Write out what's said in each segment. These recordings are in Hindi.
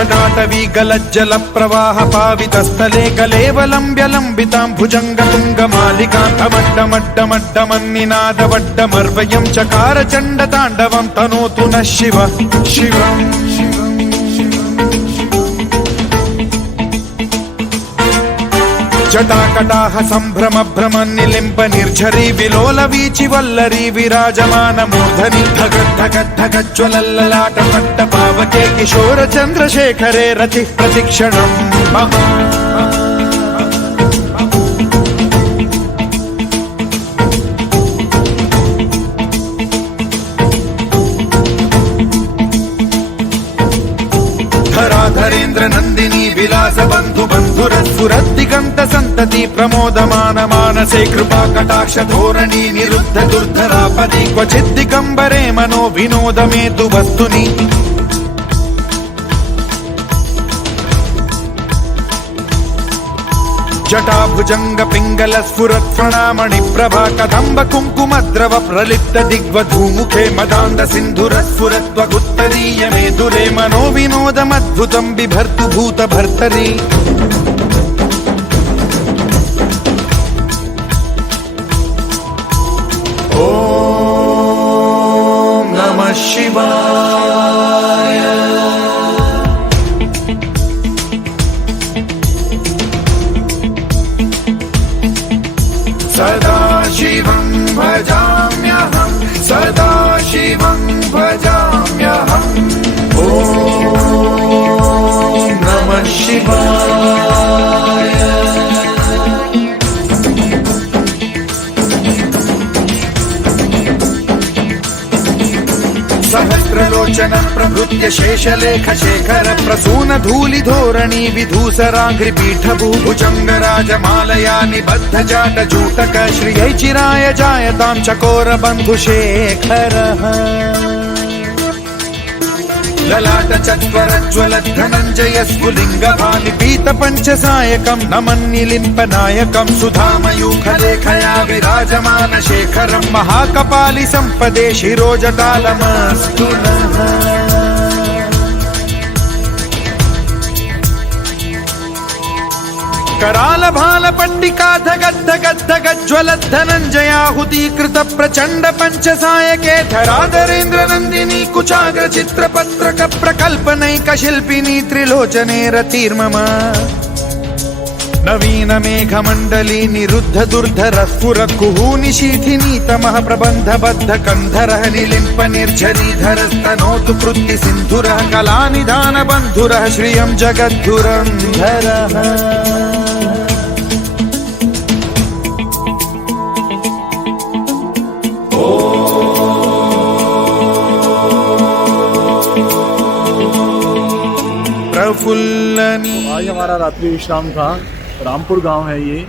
जटाटवी गलज्जल प्रवाह पावितस्थले कलेवलम्ब्य लम्बितां भुजङ्गतुङ्गमालिकान्तमड्डमड्डमड्डमन्निनादवड्डमर्वयं चकार चण्डताण्डवं तनोतु नः शिवः शिवम् जटाकटाह सम्भ्रम भ्रम निलिम्ब निर्झरी विलोल वीचि वल्लरी विराजमान मूर्धनि धगद्धगद्धगज्ज्वलल्ललाट पट्ट पावके किशोर चन्द्रशेखरे रतिः प्रतिक्षणम् धरेन्द्र नंदिनी विलास बंधु बंधुरस्फुरद्दिगंत संतति प्रमोदमान मानसे कृपा कटाक्ष धोरणी निरुद्ध दुर्धरापदि क्वचित् दिगंबरे मनो विनोद मेतु वस्तुनि जटाभुजंग पिंगल स्फुरत् प्रणामणि प्रभा कदंब कुंकुमद्रव प्रलिप्त दिग्वधूमुखे मदान्ध सिंधुर स्फुरत्वगुत्तरीय मेदुरे मनो विनोदमद्भुतं बिभर्तु भूत भर्तरि ओम नमः शिवाय। सदा शिवं भजाम्यहं सदा शिवं भजाम्यहम् ॐ नमः शिवाय। सहस्रलोचन प्रभृत्य शेषलेख शेखर प्रसून धूलि धोरणी विधूसराघ्रि पीठ भुजंग राजमालया निबद्ध जाट जूटक श्रियै चिराय जायतां चकोर बंधु शेखरः ललाट चत्वरज्वल धनञ्जय स्फुलिंग भानि पीत पंचसायकं नमन्निलिम्प नायकं सुधामयूख लेखया विराजमान शेखरं महाकपालि संपदे शिरोजटालमस्तु नः। कराल भाल पंडिका धगद्धगद्धगज्ज्वलत् धनञ्जयाहुतीकृत प्रचंड पंचसायके धराधरेन्द्र नंदिनी कुचाग्र चित्रपत्रक प्रकल्पनैक शिल्पिनी त्रिलोचने रतिर्मम नवीन मेघमण्डली निरुद्ध दुर्धर स्फुर कुहूनि शीथिनी तमः प्रबन्ध बद्ध कंधरः निलिम्प निर्झरीधरस्तनोतु कृत्ति सिन्धुरः कलानिधान बन्धुरः श्रियं जगद्धुरन्धरः प्रफुल्लनी। आज हमारा रात्रि विश्राम था। रामपुर गांव है ये,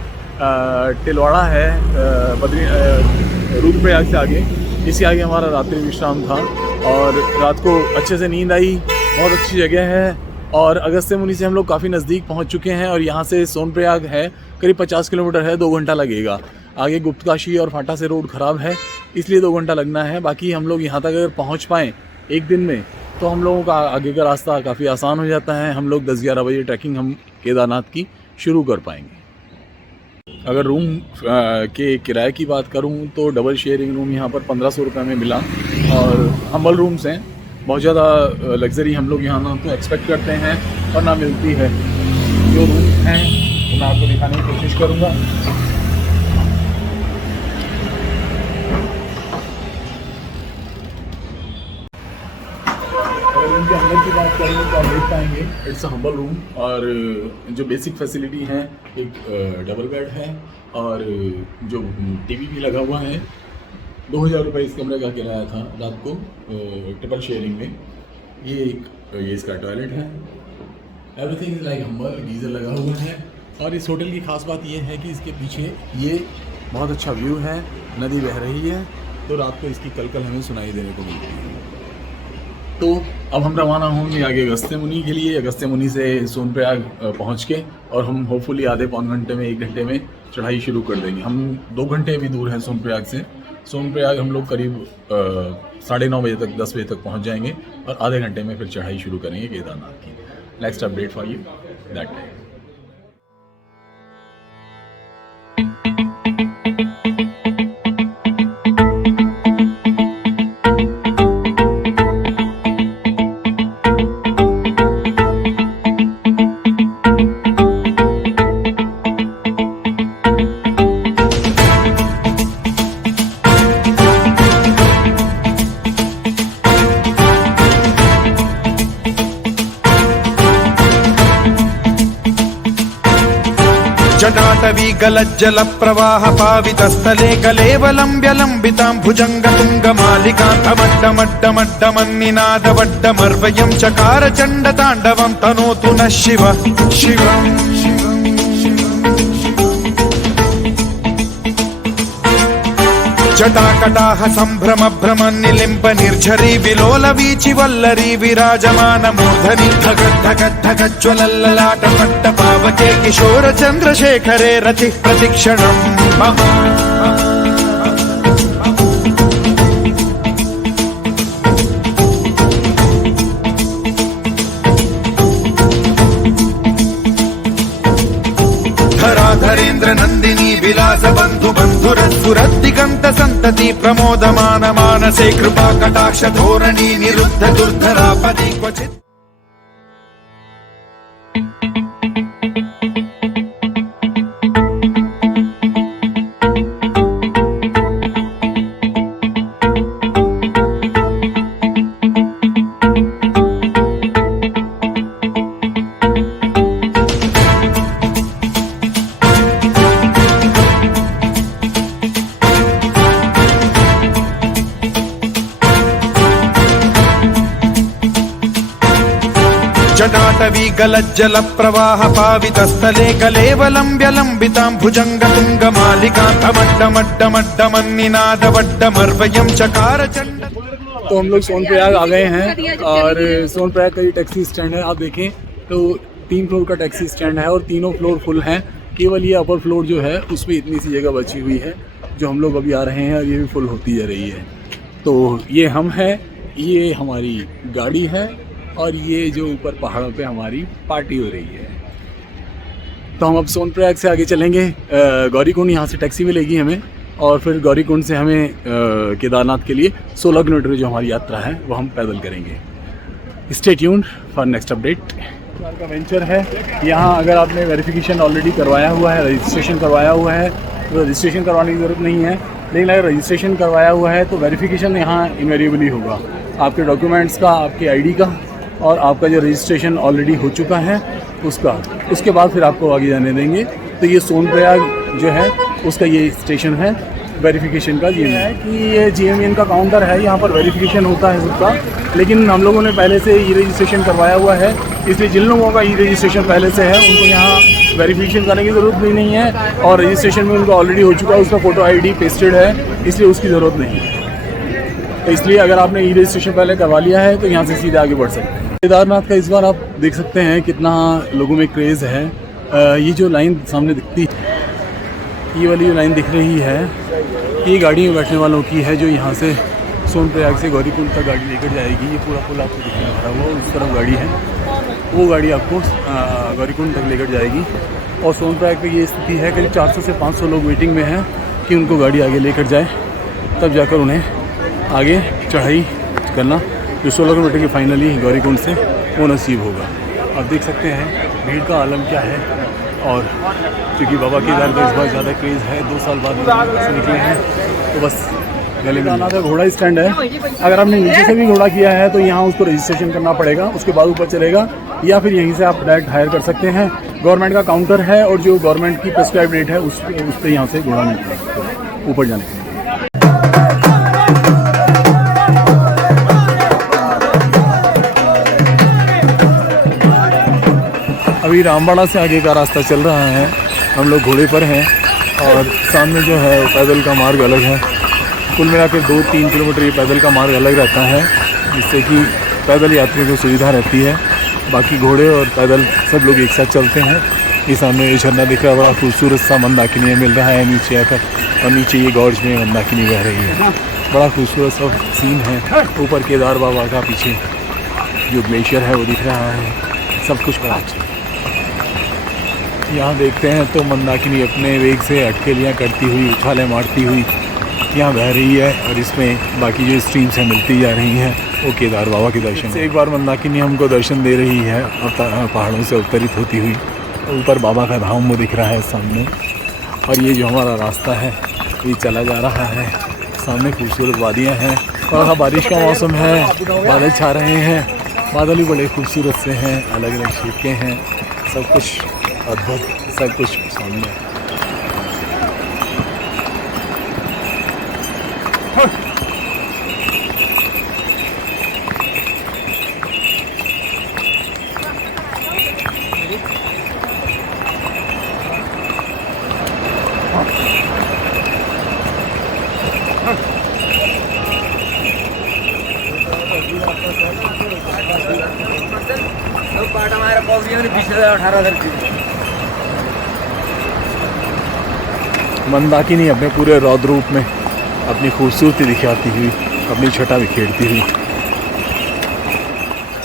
टिलवाड़ा है रुद्रप्रयाग से आगे, इससे आगे हमारा रात्रि विश्राम था और रात को अच्छे से नींद आई। बहुत अच्छी जगह है और अगस्त्य मुनि से हम लोग काफ़ी नज़दीक पहुंच चुके हैं और यहाँ से सोनप्रयाग है करीब 50 किलोमीटर है, 2 घंटा लगेगा। आगे गुप्तकाशी और फाटा से रोड ख़राब है इसलिए 2 घंटा लगना है। बाकी हम लोग यहाँ तक अगर पहुँच पाएँ एक दिन में तो हम लोगों का आगे का रास्ता काफ़ी आसान हो जाता है। हम लोग 10-11 बजे ट्रैकिंग हम केदारनाथ की शुरू कर पाएंगे। अगर रूम के किराए की बात करूं तो डबल शेयरिंग रूम यहाँ पर 1500 रुपये में मिला और हम्बल रूम्स हैं। बहुत ज़्यादा लग्जरी हम लोग यहाँ ना तो एक्सपेक्ट करते हैं और ना मिलती है। जो रूम हैं तो मैं आपको दिखाने की कोशिश करूँगा। रूम के अंदर की बात करेंगे तो आप देख पाएंगे इट्स अ हम्बल रूम और जो बेसिक फैसिलिटी हैं एक डबल बेड है और जो टीवी भी लगा हुआ है। 2000 रुपये इस कमरे का किराया था रात को ट्रिपल शेयरिंग में। ये इसका टॉयलेट है everything is like humble, geyser लगा हुआ है। और इस होटल की ख़ास बात यह है कि इसके पीछे ये बहुत अच्छा व्यू है, नदी बह रही है, तो रात को इसकी कलकल हमें सुनाई देने को मिलती है। तो अब हम रवाना होंगे आगे अगस्त्य मुनि के लिए। अगस्त्य मुनि से सोनप्रयाग पहुंच के और हम होपफुली आधे पौन घंटे में 1 घंटे में चढ़ाई शुरू कर देंगे। हम 2 घंटे भी दूर हैं सोनप्रयाग से। सोनप्रयाग हम लोग करीब 9:30 बजे तक 10 बजे तक पहुंच जाएंगे और आधे घंटे में फिर चढ़ाई शुरू करेंगे केदारनाथ की। Next update for you that time. जटाटवी गलज्जल प्रवाह पावितस्थले कलेवलम्ब्य लम्बितां भुजंग तुंग मालिकान्तमड्डमड्डमन्निनादवड्डमर्वयं चकार चण्ड ताण्डवं तनोतु नः शिव शिवम्। जटाकटाह सम्भ्रम भ्रम निलिम्ब निर्झरी विलोल वीचि वल्लरी विराजमान मूर्धनि धगद्धगद्धगज्ज्वलल्ललाट पट्ट पावके किशोर चन्द्रशेखरे रतिः प्रतिक्षणम् मम। धराधरेन्द्र नन्दिनी विलास बन्धु बन्धुरस्फुरद्दिगन्त सन्तति प्रमोदमान मानसे कृपा कटाक्ष धोरणी निरुद्ध दुर्धरापदि क्वचित्। जटाटवी गलज्जल प्रवाह पावितस्थले कलेवलम्ब्य लम्बितां भुजंग तुंग मालिकान्तमड्डमड्डमन्निनादवड्डमर्वयं चकार चण्ड। तो हम लोग सोनप्रयाग आ गए हैं और सोनप्रयाग का ये टैक्सी स्टैंड है। आप देखें तो 3 फ्लोर का टैक्सी स्टैंड है और तीनों फ्लोर फुल हैं। केवल ये अपर फ्लोर जो है उसमें इतनी सी जगह बची हुई है जो हम लोग अभी आ रहे हैं और ये भी फुल होती जा रही है। तो ये हम हैं, ये हमारी गाड़ी है और ये जो ऊपर पहाड़ों पे हमारी पार्टी हो रही है। तो हम अब सोनप्रयाग से आगे चलेंगे। गौरीकुंड यहाँ से टैक्सी मिलेगी हमें और फिर गौरीकुंड से हमें केदारनाथ के लिए 16 किलोमीटर जो हमारी यात्रा है वो हम पैदल करेंगे। Stay tuned for next update. का वेंचर है यहाँ। अगर आपने वेरिफिकेशन ऑलरेडी करवाया हुआ है, रजिस्ट्रेशन करवाया हुआ है तो रजिस्ट्रेशन करवाने की ज़रूरत नहीं है। लेकिन अगर रजिस्ट्रेशन करवाया हुआ है तो वेरिफिकेशन यहाँ इनवेरिएबली होगा, आपके डॉक्यूमेंट्स का, आपके आईडी का और आपका जो रजिस्ट्रेशन ऑलरेडी हो चुका है उसका। उसके बाद फिर आपको आगे जाने देंगे। तो ये सोनप्रयाग जो है उसका ये स्टेशन है वेरिफिकेशन का। ये है कि ये GMEN का काउंटर है, यहाँ पर वेरिफिकेशन होता है सबका। लेकिन हम लोगों ने पहले से ई रजिस्ट्रेशन करवाया हुआ है, इसलिए जिन लोगों का ई रजिस्ट्रेशन पहले से है उनको यहाँ वेरिफिकेशन करने की ज़रूरत भी नहीं है और रजिस्ट्रेशन में उनका ऑलरेडी हो चुका है, उसका फ़ोटो ID पेस्टेड है, इसलिए उसकी ज़रूरत नहीं है। तो इसलिए अगर आपने ई रजिस्ट्रेशन पहले करवा लिया है तो यहाँ से सीधे आगे बढ़ सकते हैं। केदारनाथ का इस बार आप देख सकते हैं कितना लोगों में क्रेज़ है। ये जो लाइन सामने दिखती है, ये वाली जो लाइन दिख रही है, ये गाड़ी में बैठने वालों की है जो यहाँ से सोनप्रयाग से गौरीकुंड तक गाड़ी लेकर जाएगी। ये पूरा पुल आपको दिखने भरा हुआ, उस तरफ गाड़ी है, वो गाड़ी आपको गौरीकुंड तक लेकर जाएगी। और सोनप्रयाग पे ये स्थिति है करीब 400 से 500 लोग वेटिंग में हैं कि उनको गाड़ी आगे लेकर जाए, तब जाकर उन्हें आगे चढ़ाई करना जो 16 किलोमीटर की फाइनली गौरीकुंड से वो नसीब होगा। आप देख सकते हैं भीड़ का आलम क्या है। और क्योंकि बाबा केदार का इस बार ज़्यादा क्रेज़ है, 2 साल बाद से निकले हैं तो बस गले में आना था। घोड़ा स्टैंड है, अगर आपने नीचे से भी घोड़ा किया है तो यहाँ उसको रजिस्ट्रेशन करना पड़ेगा, उसके बाद ऊपर चलेगा, या फिर यहीं से आप डायरेक्ट हायर कर सकते हैं। गवर्नमेंट का काउंटर है और जो गवर्नमेंट की प्रेस्क्राइब रेट है उस पर यहाँ से घोड़ा मिलता है ऊपर जाने के लिए। अभी रामबाड़ा से आगे का रास्ता चल रहा है, हम लोग घोड़े पर हैं और सामने जो है पैदल का मार्ग अलग है। कुल मिलाकर 2-3 किलोमीटर ये पैदल का मार्ग अलग रहता है, जिससे कि पैदल यात्रियों को सुविधा रहती है। बाकी घोड़े और पैदल सब लोग एक साथ चलते हैं। ये सामने ये झरना दिख रहा है, बड़ा खूबसूरत सा मंदाकिनी मिल रहा है नीचे आकर, और नीचे ये गॉर्ज में मंदाकिनी बह रही है। बड़ा खूबसूरत सा सीन है। ऊपर केदार बाबा का पीछे जो ग्लेशियर है वो दिख रहा है, सब कुछ बड़ा अच्छा। यहाँ देखते हैं तो मंदाकिनी अपने वेग से अटकेलियाँ करती हुई, उछालें मारती हुई यहाँ बह रही है, और इसमें बाकी जो स्ट्रीम्स हैं मिलती जा रही हैं वो केदार बाबा के दर्शन से। एक बार मंदाकिनी हमको दर्शन दे रही है और पहाड़ों से अवतरित होती हुई। ऊपर बाबा का धाम वो दिख रहा है सामने, और ये जो हमारा रास्ता है ये चला जा रहा है। सामने खूबसूरत वादियाँ हैं, और बारिश का मौसम है, बादल छा रहे हैं। बादल भी बड़े खूबसूरत से हैं, अलग अलग शेप के हैं, सब कुछ अद्भुत, सब कुछ सामने। मंदाकिनी अपने पूरे रौद्र रूप में अपनी खूबसूरती दिखाती हुई, अपनी छटा बिखेरती हुई।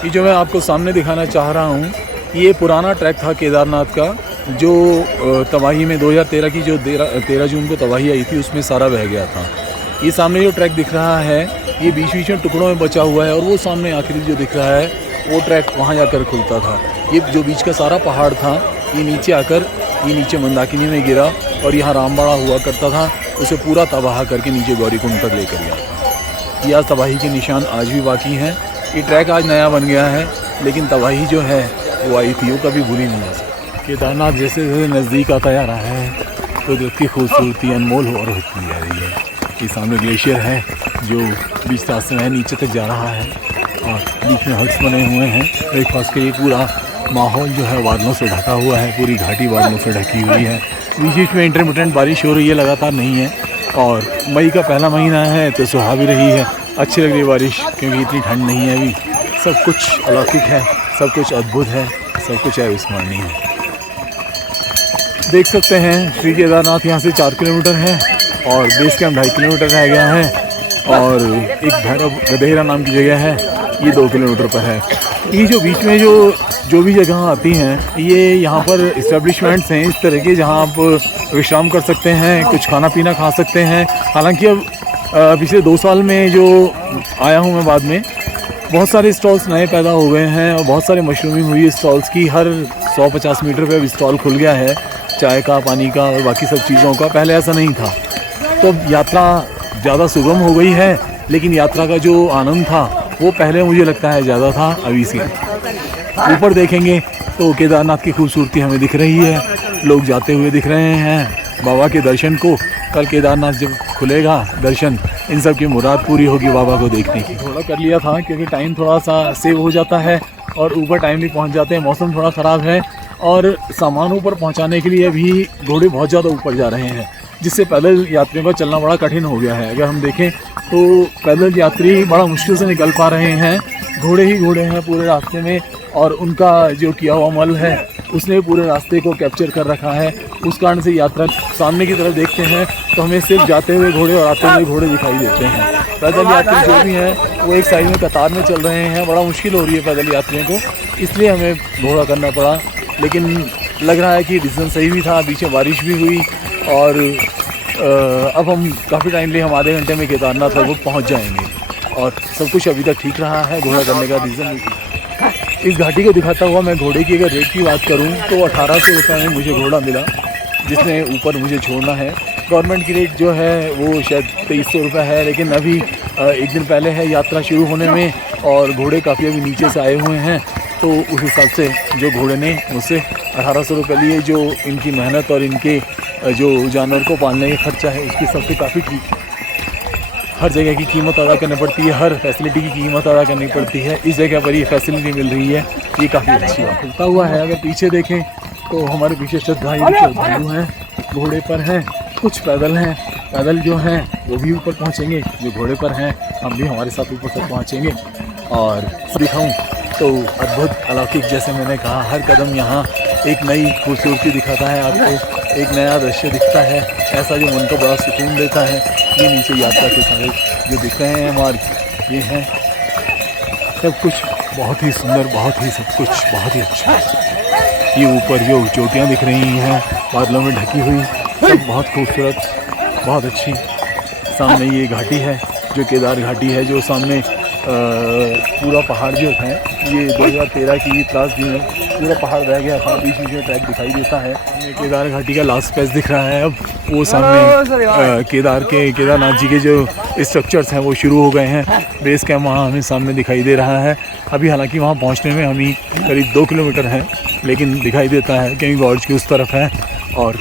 ये जो मैं आपको सामने दिखाना चाह रहा हूँ, ये पुराना ट्रैक था केदारनाथ का, जो तबाही में 2013 की जो 13 जून को तबाही आई थी उसमें सारा बह गया था। ये सामने जो ट्रैक दिख रहा है ये बीच बीच में टुकड़ों में बचा हुआ है, और वो सामने आखिरी जो दिख रहा है वो ट्रैक वहाँ जाकर खुलता था। ये जो बीच का सारा पहाड़ था ये नीचे आकर ये नीचे मंदाकिनी में गिरा, और यहाँ रामबाड़ा हुआ करता था, उसे पूरा तबाह करके नीचे गौरीकुंड तक लेकर गया था। ये आज तबाही के निशान आज भी बाकी हैं। ये ट्रैक आज नया बन गया है, लेकिन तबाही जो है वो आई थी, वो कभी भूली नहीं जा सकती। केदारनाथ जैसे जैसे नज़दीक आता जा रहा है कुदरत की खूबसूरती अनमोल और होती जा रही है। ये सामने ग्लेशियर है जो बीच रास्ते में नीचे तक जा रहा है, और बीच में हट्स बने हुए हैं ब्रेकफास्ट के लिए। पूरा माहौल जो है बादलों से ढका हुआ है, पूरी घाटी बादलों से ढकी हुई है। बीच बीच में इंटरमिटेंट बारिश हो रही है, लगातार नहीं है, और मई का पहला महीना है तो सुहा भी रही है। अच्छी लग रही है बारिश, क्योंकि इतनी ठंड नहीं है अभी। सब कुछ अलौकिक है, सब कुछ अद्भुत है, सब कुछ अविस्मरणीय है। देख सकते हैं श्री केदारनाथ यहाँ से 4 किलोमीटर है, और बेस कैंप 2.5 किलोमीटर रह गया है, और एक भैरव गधेरा नाम की जगह है, ये 2 किलोमीटर पर है। ये जो बीच में जो भी जगह आती हैं, ये यहाँ पर इस्टेब्लिशमेंट्स हैं इस तरह के, जहाँ आप विश्राम कर सकते हैं, कुछ खाना पीना खा सकते हैं। हालांकि अब पिछले 2 साल में जो आया हूँ मैं बाद में, बहुत सारे स्टॉल्स नए पैदा हो गए हैं, और बहुत सारे मशरूमिंग हुई है स्टॉल्स की। हर 100-50 मीटर पे अब स्टॉल खुल गया है, चाय का, पानी का और बाकी सब चीज़ों का। पहले ऐसा नहीं था, तो यात्रा ज़्यादा सुगम हो गई है, लेकिन यात्रा का जो आनंद था वो पहले मुझे लगता है ज़्यादा था अभी से। ऊपर देखेंगे तो केदारनाथ की खूबसूरती हमें दिख रही है, लोग जाते हुए दिख रहे हैं बाबा के दर्शन को। कल केदारनाथ जब खुलेगा दर्शन, इन सब की मुराद पूरी होगी बाबा को देखने की। थोड़ा कर लिया था क्योंकि टाइम थोड़ा सा सेव हो जाता है, और ऊपर टाइम भी पहुंच जाते हैं। मौसम थोड़ा ख़राब है, और सामान ऊपर पहुंचाने के लिए भी घोड़े बहुत ज़्यादा ऊपर जा रहे हैं, जिससे पैदल यात्रियों का चलना बड़ा कठिन हो गया है। अगर हम देखें तो पैदल यात्री बड़ा मुश्किल से निकल पा रहे हैं, घोड़े ही घोड़े हैं पूरे रास्ते में, और उनका जो किया हुआ मल है उसने पूरे रास्ते को कैप्चर कर रखा है। उस कारण से यात्रा सामने की तरफ देखते हैं तो हमें सिर्फ जाते हुए घोड़े और आते हुए घोड़े दिखाई देते हैं। पैदल यात्री जो भी हैं वो एक साइड में कतार में चल रहे हैं। बड़ा मुश्किल हो रही है पैदल यात्रियों को, इसलिए हमें घोड़ा करना पड़ा, लेकिन लग रहा है कि डिसीजन सही भी था। बीच में बारिश भी हुई, और अब हम काफ़ी टाइम लिए, हम आधे घंटे में केदारनाथ लगभग पहुँच जाएंगे, और सब कुछ अभी तक ठीक रहा है। घोड़ा करने का डिसीजन नहीं था। इस घाटी को दिखाता हुआ मैं घोड़े की अगर रेट की बात करूं तो 1800 रुपये में मुझे घोड़ा मिला, जिसने ऊपर मुझे छोड़ना है। गवर्नमेंट की रेट जो है वो शायद 2300 रुपये है, लेकिन अभी एक दिन पहले है यात्रा शुरू होने में, और घोड़े काफ़ी अभी नीचे से आए हुए हैं, तो उस हिसाब से जो घोड़े ने मुझसे 1800 रुपये लिए, जो इनकी मेहनत और इनके जो जानवर को पालने का खर्चा है उसके हिसाब से काफ़ी ठीक है। हर जगह की कीमत अदा करनी पड़ती है, हर फैसिलिटी की कीमत अदा करनी पड़ती है। इस जगह पर ये फैसिलिटी मिल रही है ये काफ़ी अच्छी बात होता हुआ है। अगर पीछे देखें तो हमारे पीछे श्रद्धालु हैं, घोड़े पर हैं, कुछ पैदल हैं। पैदल जो हैं वो भी ऊपर पहुंचेंगे, जो घोड़े पर हैं हम भी हमारे साथ ऊपर तक पहुंचेंगे। और दिखाऊं तो अद्भुत अलौकिक, जैसे मैंने कहा, हर कदम यहाँ एक नई खूबसूरती दिखाता है आपको, एक नया दृश्य दिखता है ऐसा जो मन को बड़ा सुकून देता है। ये नीचे यात्रा के सारे जो दिख रहे हैं मार्ग, ये हैं सब कुछ बहुत ही सुंदर, बहुत ही सब कुछ बहुत ही अच्छा। ये ऊपर जो चोटियाँ दिख रही हैं बादलों में ढकी हुई, सब बहुत खूबसूरत, बहुत अच्छी। सामने ये घाटी है जो केदार घाटी है, जो सामने पूरा पहाड़ जो है ये 2013 की त्रासदी में पूरा पहाड़ रह गया था, बीच बीच में ट्रैक दिखाई देता है। सामने केदार घाटी का लास्ट फेस दिख रहा है। अब वो सामने केदारनाथ जी के जो स्ट्रक्चर्स हैं वो शुरू हो गए हैं। बेस कैंप वहाँ हमें सामने दिखाई दे रहा है। अभी हालांकि वहाँ पहुँचने में हमें करीब 2 किलोमीटर है, लेकिन दिखाई देता है क्योंकि गॉर्ज के उस तरफ है और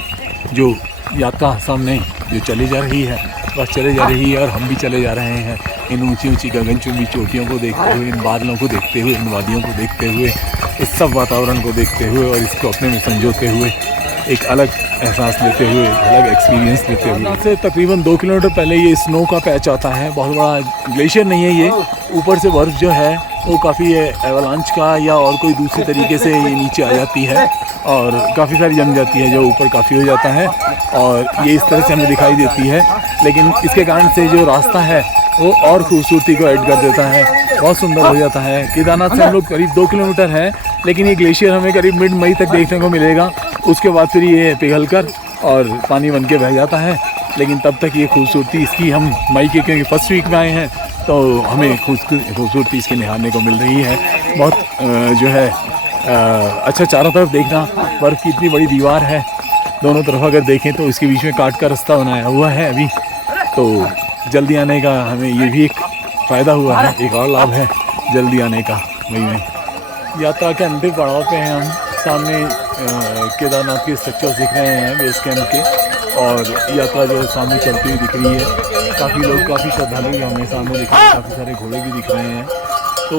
जो यात्रा सामने जो चली जा रही है बस चले जा रही है और हम भी चले जा रहे हैं इन ऊंची ऊंची गगनचुंबी चोटियों को देखते हुए, इन बादलों को देखते हुए, इन वादियों को देखते हुए, इस सब वातावरण को देखते हुए और इसको अपने में संजोते हुए एक अलग एहसास लेते हुए, अलग एक्सपीरियंस लेते हुए। यहाँ से तकरीबन 2 किलोमीटर पहले ये स्नो का पैच आता है। बहुत बड़ा ग्लेशियर नहीं है ये, ऊपर से बर्फ़ जो है वो काफ़ी एवलांच का या और कोई दूसरी तरीके से ये नीचे आ जाती है और काफ़ी सारी जम जाती है, जो ऊपर काफ़ी हो जाता है और ये इस तरह से हमें दिखाई देती है। लेकिन इसके कारण से जो रास्ता है वो और खूबसूरती को ऐड कर देता है, बहुत सुंदर हो जाता है। केदारनाथ से हम लोग करीब 2 किलोमीटर हैं, लेकिन ये ग्लेशियर हमें करीब मिड मई तक देखने को मिलेगा। उसके बाद फिर ये पिघल कर और पानी बन के बह जाता है, लेकिन तब तक ये खूबसूरती इसकी हम मई के क्योंकि फर्स्ट वीक में आए हैं तो हमें खूबसूरती इसकी निहारने को मिल रही है। बहुत जो है अच्छा, चारों तरफ देखना, बर्फ़ की इतनी बड़ी दीवार है दोनों तरफ, अगर देखें तो इसके बीच में काट का रास्ता बनाया हुआ है अभी। तो जल्दी आने का हमें ये भी एक फ़ायदा हुआ है, एक और लाभ है जल्दी आने का मई में। यात्रा के अंतिम पड़ाव पे हैं हम। सामने केदारनाथ के स्ट्रक्चर्स दिख रहे हैं बेस कैंप के और यात्रा जो सामने चलती हुई दिख रही है। काफ़ी लोग, काफ़ी श्रद्धालु भी हमें सामने दिख रहे हैं, काफ़ी सारे घोड़े भी दिख रहे हैं। तो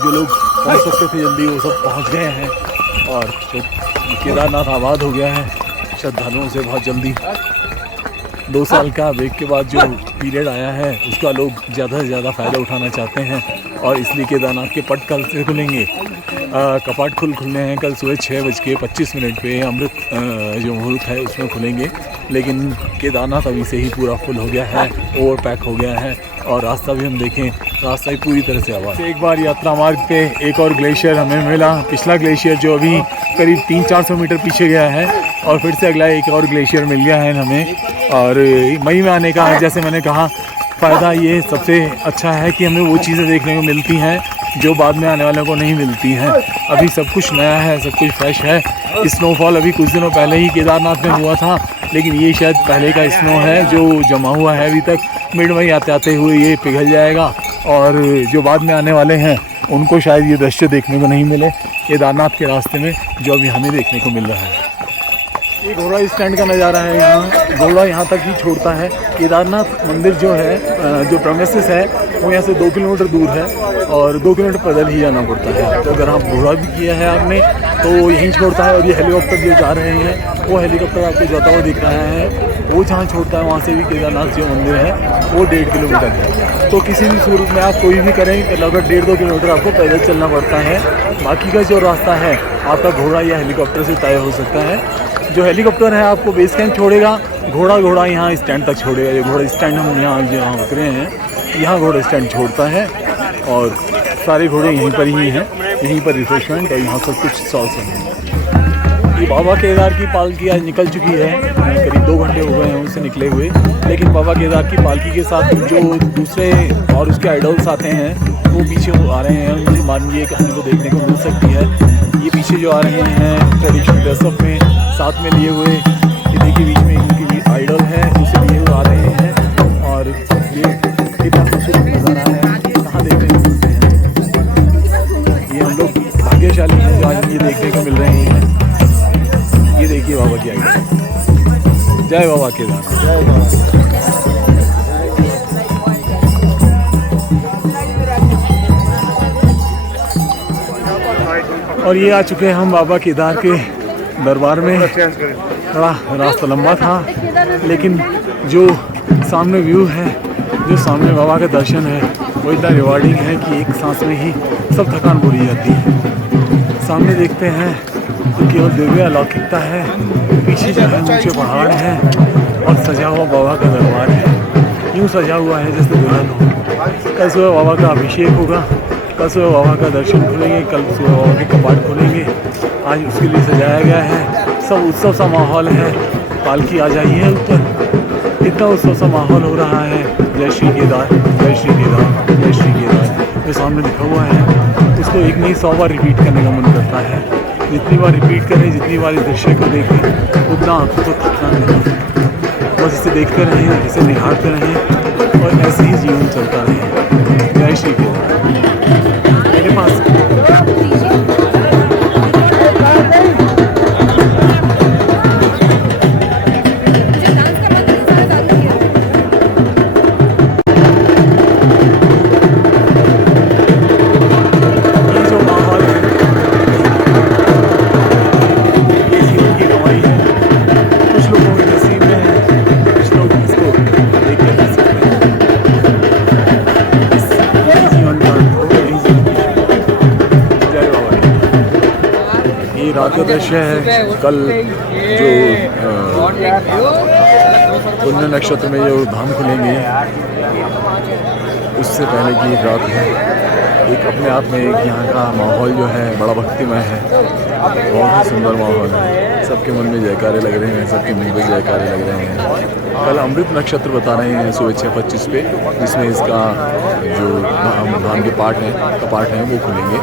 जो लोग पहुँच सकते थे जल्दी वो सब पहुँच गए हैं और केदारनाथ आबाद हो गया है श्रद्धालुओं से बहुत जल्दी। 2 साल का ब्रेक के बाद जो पीरियड आया है उसका लोग ज़्यादा से ज़्यादा फ़ायदा उठाना चाहते हैं और इसलिए केदारनाथ के पट कल से खुलेंगे। कपाट खुलने हैं कल सुबह 6:25 पे अमृत जो मुहूर्त है उसमें खुलेंगे। लेकिन केदारनाथ अभी से ही पूरा फुल हो गया है, ओवर पैक हो गया है और रास्ता भी हम देखें, रास्ता ही पूरी तरह से आबाद। एक बार यात्रा मार्ग पे एक और ग्लेशियर हमें मिला, पिछला ग्लेशियर जो अभी करीब 300-400 मीटर पीछे गया है और फिर से अगला एक और ग्लेशियर मिल गया है हमें। और मई में आने का, जैसे मैंने कहा, फ़ायदा ये सबसे अच्छा है कि हमें वो चीज़ें देखने को मिलती हैं जो बाद में आने वालों को नहीं मिलती हैं। अभी सब कुछ नया है, सब कुछ फ्रेश है। स्नोफॉल अभी कुछ दिनों पहले ही केदारनाथ में हुआ था, लेकिन ये शायद पहले का स्नो है जो जमा हुआ है अभी तक। मिड मई आते हुए ये पिघल जाएगा और जो बाद में आने वाले हैं उनको शायद ये दृश्य देखने को नहीं मिले केदारनाथ के रास्ते में जो अभी हमें देखने को मिल रहा है। ये घोड़ा स्टैंड का नज़ारा है। यहाँ घोड़ा यहाँ तक ही छोड़ता है। केदारनाथ मंदिर जो है, जो प्रेमिसेस है वो यहाँ से 2 किलोमीटर दूर है और 2 किलोमीटर पैदल ही जाना पड़ता है। तो अगर आप घोड़ा भी किया है आपने तो यहीं छोड़ता है। और ये हेलीकॉप्टर जो जा रहे हैं वो हेलीकॉप्टर आपको जाता हुआ दिख रहा है, वो जहाँ छोड़ता है वहाँ से भी केदारनाथ जो मंदिर है वो 1.5 किलोमीटर है। तो किसी भी सूरत में आप कोई भी करें लगभग 1.5-2 किलोमीटर आपको पैदल चलना पड़ता है। बाकी का जो रास्ता है आपका घोड़ा या हेलीकॉप्टर से तय हो सकता है। जो हेलीकॉप्टर है आपको बेस कैंप छोड़ेगा, घोड़ा यहाँ स्टैंड तक छोड़ेगा। ये घोड़ा स्टैंड हम यहाँ उतरे हैं, यहाँ घोड़ा स्टैंड छोड़ता है और सारे घोड़े यहीं पर ही हैं, यहीं पर रिफ्रेशमेंट और यहाँ सब कुछ सॉल्व है। ये बाबा केदार की पालकी आज निकल चुकी है, करीब 2 घंटे हो गए हैं उनसे निकले हुए। लेकिन बाबा केदार की पालकी के साथ जो दूसरे और उसके आइडल्स आते हैं वो पीछे आ रहे हैं। उनकी मानवीय कहानी को देखने को मिल सकती है। ये पीछे जो आ रहे हैं ट्रेडिशनल ड्रेसअप में साथ में लिए हुए, ये देखिए बीच में इनकी भी आइडल है, उसे लिए हुए आ रहे हैं और ये कितना खूबसूरत नज़ारा है, कहाँ देखने को मिलते हैं। ये हम लोग भाग्यशाली हैं जो आज ये देखने को मिल रहे हैं। ये देखिए बाबा की आइडल। जय बाबा केदार, जय बाबा। और ये आ चुके हैं हम बाबा केदार के दरबार में। थोड़ा रास्ता लंबा था, लेकिन जो सामने व्यू है, जो सामने बाबा का दर्शन है, वो इतना रिवार्डिंग है कि एक सांस में ही सब थकान भूल जाती है। सामने देखते हैं तो केवल दिव्य अलौकिकता है, पीछे जो है ऊंचे पहाड़ हैं और सजा हुआ बाबा का दरबार है। यूँ सजा हुआ है जैसे दुल्हन हो। कल सुबह बाबा का अभिषेक होगा, कल सुबह बाबा का दर्शन खुलेंगे, कल सुबह बाबा के कपाट खुलेंगे। आज उसके लिए सजाया गया है, सब उत्सव सा माहौल है। पालकी आ जाइए ऊपर, इतना उत्सव सा माहौल हो रहा है। जय श्री केदार, जय श्री केदार, जय श्री केदार जो सामने लिखा हुआ है, उसको एक नहीं 100 बार रिपीट करने का मन करता है। जितनी बार रिपीट करें, जितनी बार इस दृश्य को देखें, उतना आंखों को थकना नहीं। बस इसे देखते रहें, इसे निहारते रहें और ऐसे ही जीवन चलता रहे। जय श्री केदार। मेरे पास रात का दृश्य है। कल जो पुण्य नक्षत्र में जो धाम खुलेंगे, उससे पहले की एक रात है। एक अपने आप में एक यहाँ का माहौल जो है बड़ा भक्तिमय है, बहुत ही सुंदर माहौल है। सबके मन में जयकारे लग रहे हैं, सबके मुँह पे जयकारे लग रहे हैं। कल अमृत नक्षत्र बता रहे हैं सुबह 6:25 पे, जिसमें इसका जो धाम के कपाट हैं वो खुलेंगे।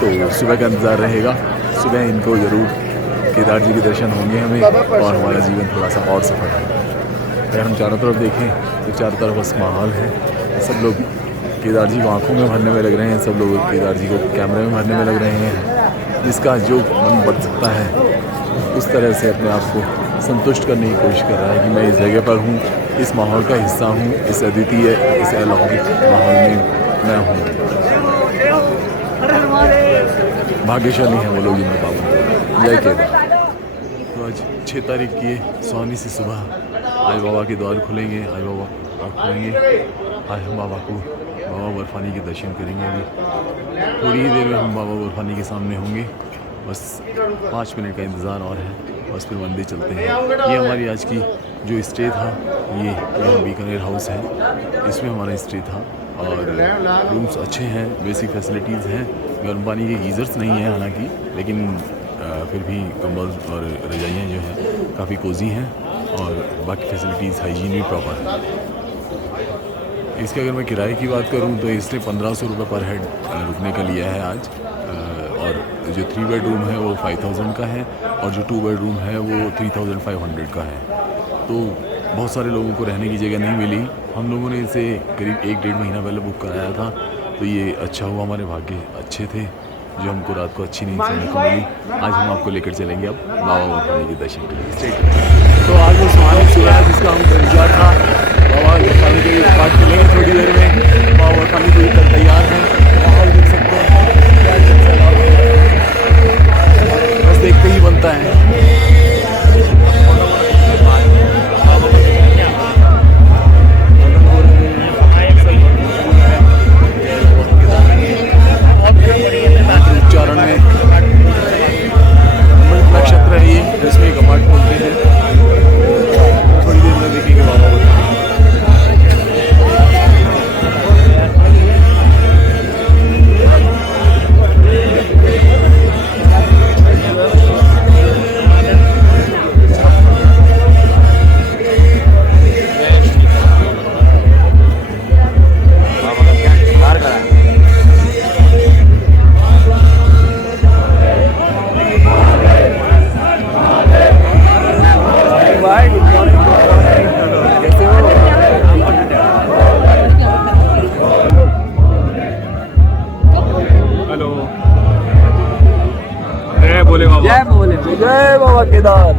तो सुबह का इंतज़ार रहेगा। सुबह इनको ज़रूर केदार जी के दर्शन होंगे हमें, और हमारा जीवन थोड़ा सा और सफल है। अगर हम चारों तरफ देखें तो चारों तरफ बस माहौल है। सब लोग केदार जी को आंखों में भरने में लग रहे हैं, सब लोग केदार जी को कैमरे में भरने में लग रहे हैं। जिसका जो मन बढ़ सकता है उस तरह से अपने आप को संतुष्ट करने की कोशिश कर रहा है कि मैं इस जगह पर हूँ, इस माहौल का हिस्सा हूँ, इस अद्वितीय, इस अलौकिक माहौल में मैं हूँ। भाग्यशाली हैं वो लोग जिनके बाबा। जय केदार। तो आज 6 तारीख की सोनी से सुबह आज बाबा के द्वार खुलेंगे, आज बाबा खुलेंगे। आज हम बाबा बर्फानी के दर्शन करेंगे। अभी थोड़ी ही देर में हम बाबा बर्फानी के सामने होंगे। बस 5 मिनट का इंतज़ार और है, बस फिर मंदिर चलते हैं। ये हमारी आज की जो स्टे था, ये बीकानेर हाउस है, इसमें हमारा स्टे था। और रूम्स अच्छे हैं, बेसिक फैसिलिटीज़ हैं। गर्म पानी के गीज़र्स नहीं हैं हालांकि, लेकिन फिर भी कंबल और रजाइयाँ जो हैं काफ़ी कोजी हैं, और बाकी फैसिलिटीज़ हाइजीन भी प्रॉपर है। इसके अगर मैं किराए की बात करूं तो इसने 1500 रुपये पर हेड रुकने का लिया है आज। और जो 3 बेडरूम है वो 5000 का है, और जो 2 बेडरूम है वो 3500 का है। तो बहुत सारे लोगों को रहने की जगह नहीं मिली। हम लोगों ने इसे करीब 1-1.5 महीना पहले बुक कराया था। तो ये अच्छा हुआ, हमारे भाग्य अच्छे थे जो हमको रात को अच्छी नींद सोने को मिली। आज हम आपको लेकर चलेंगे अब बाबा बर्फानी के दर्शन के लिए। तो आज वो सुहाना सुबह है जिसका हमको इंतजार था। बाबा बर्फानी के पाठ चलेंगे थोड़ी देर में। बाबा बर्फानी को लेकर तैयार हैं, माहौल देख सकते हैं, बस देखते ही बनता है। उच्चारण में नक्षत्र है ये, जिसमें कपाट खोलते हैं। थोड़ी देर में देखेंगे बाबा। जय बाबा केदार।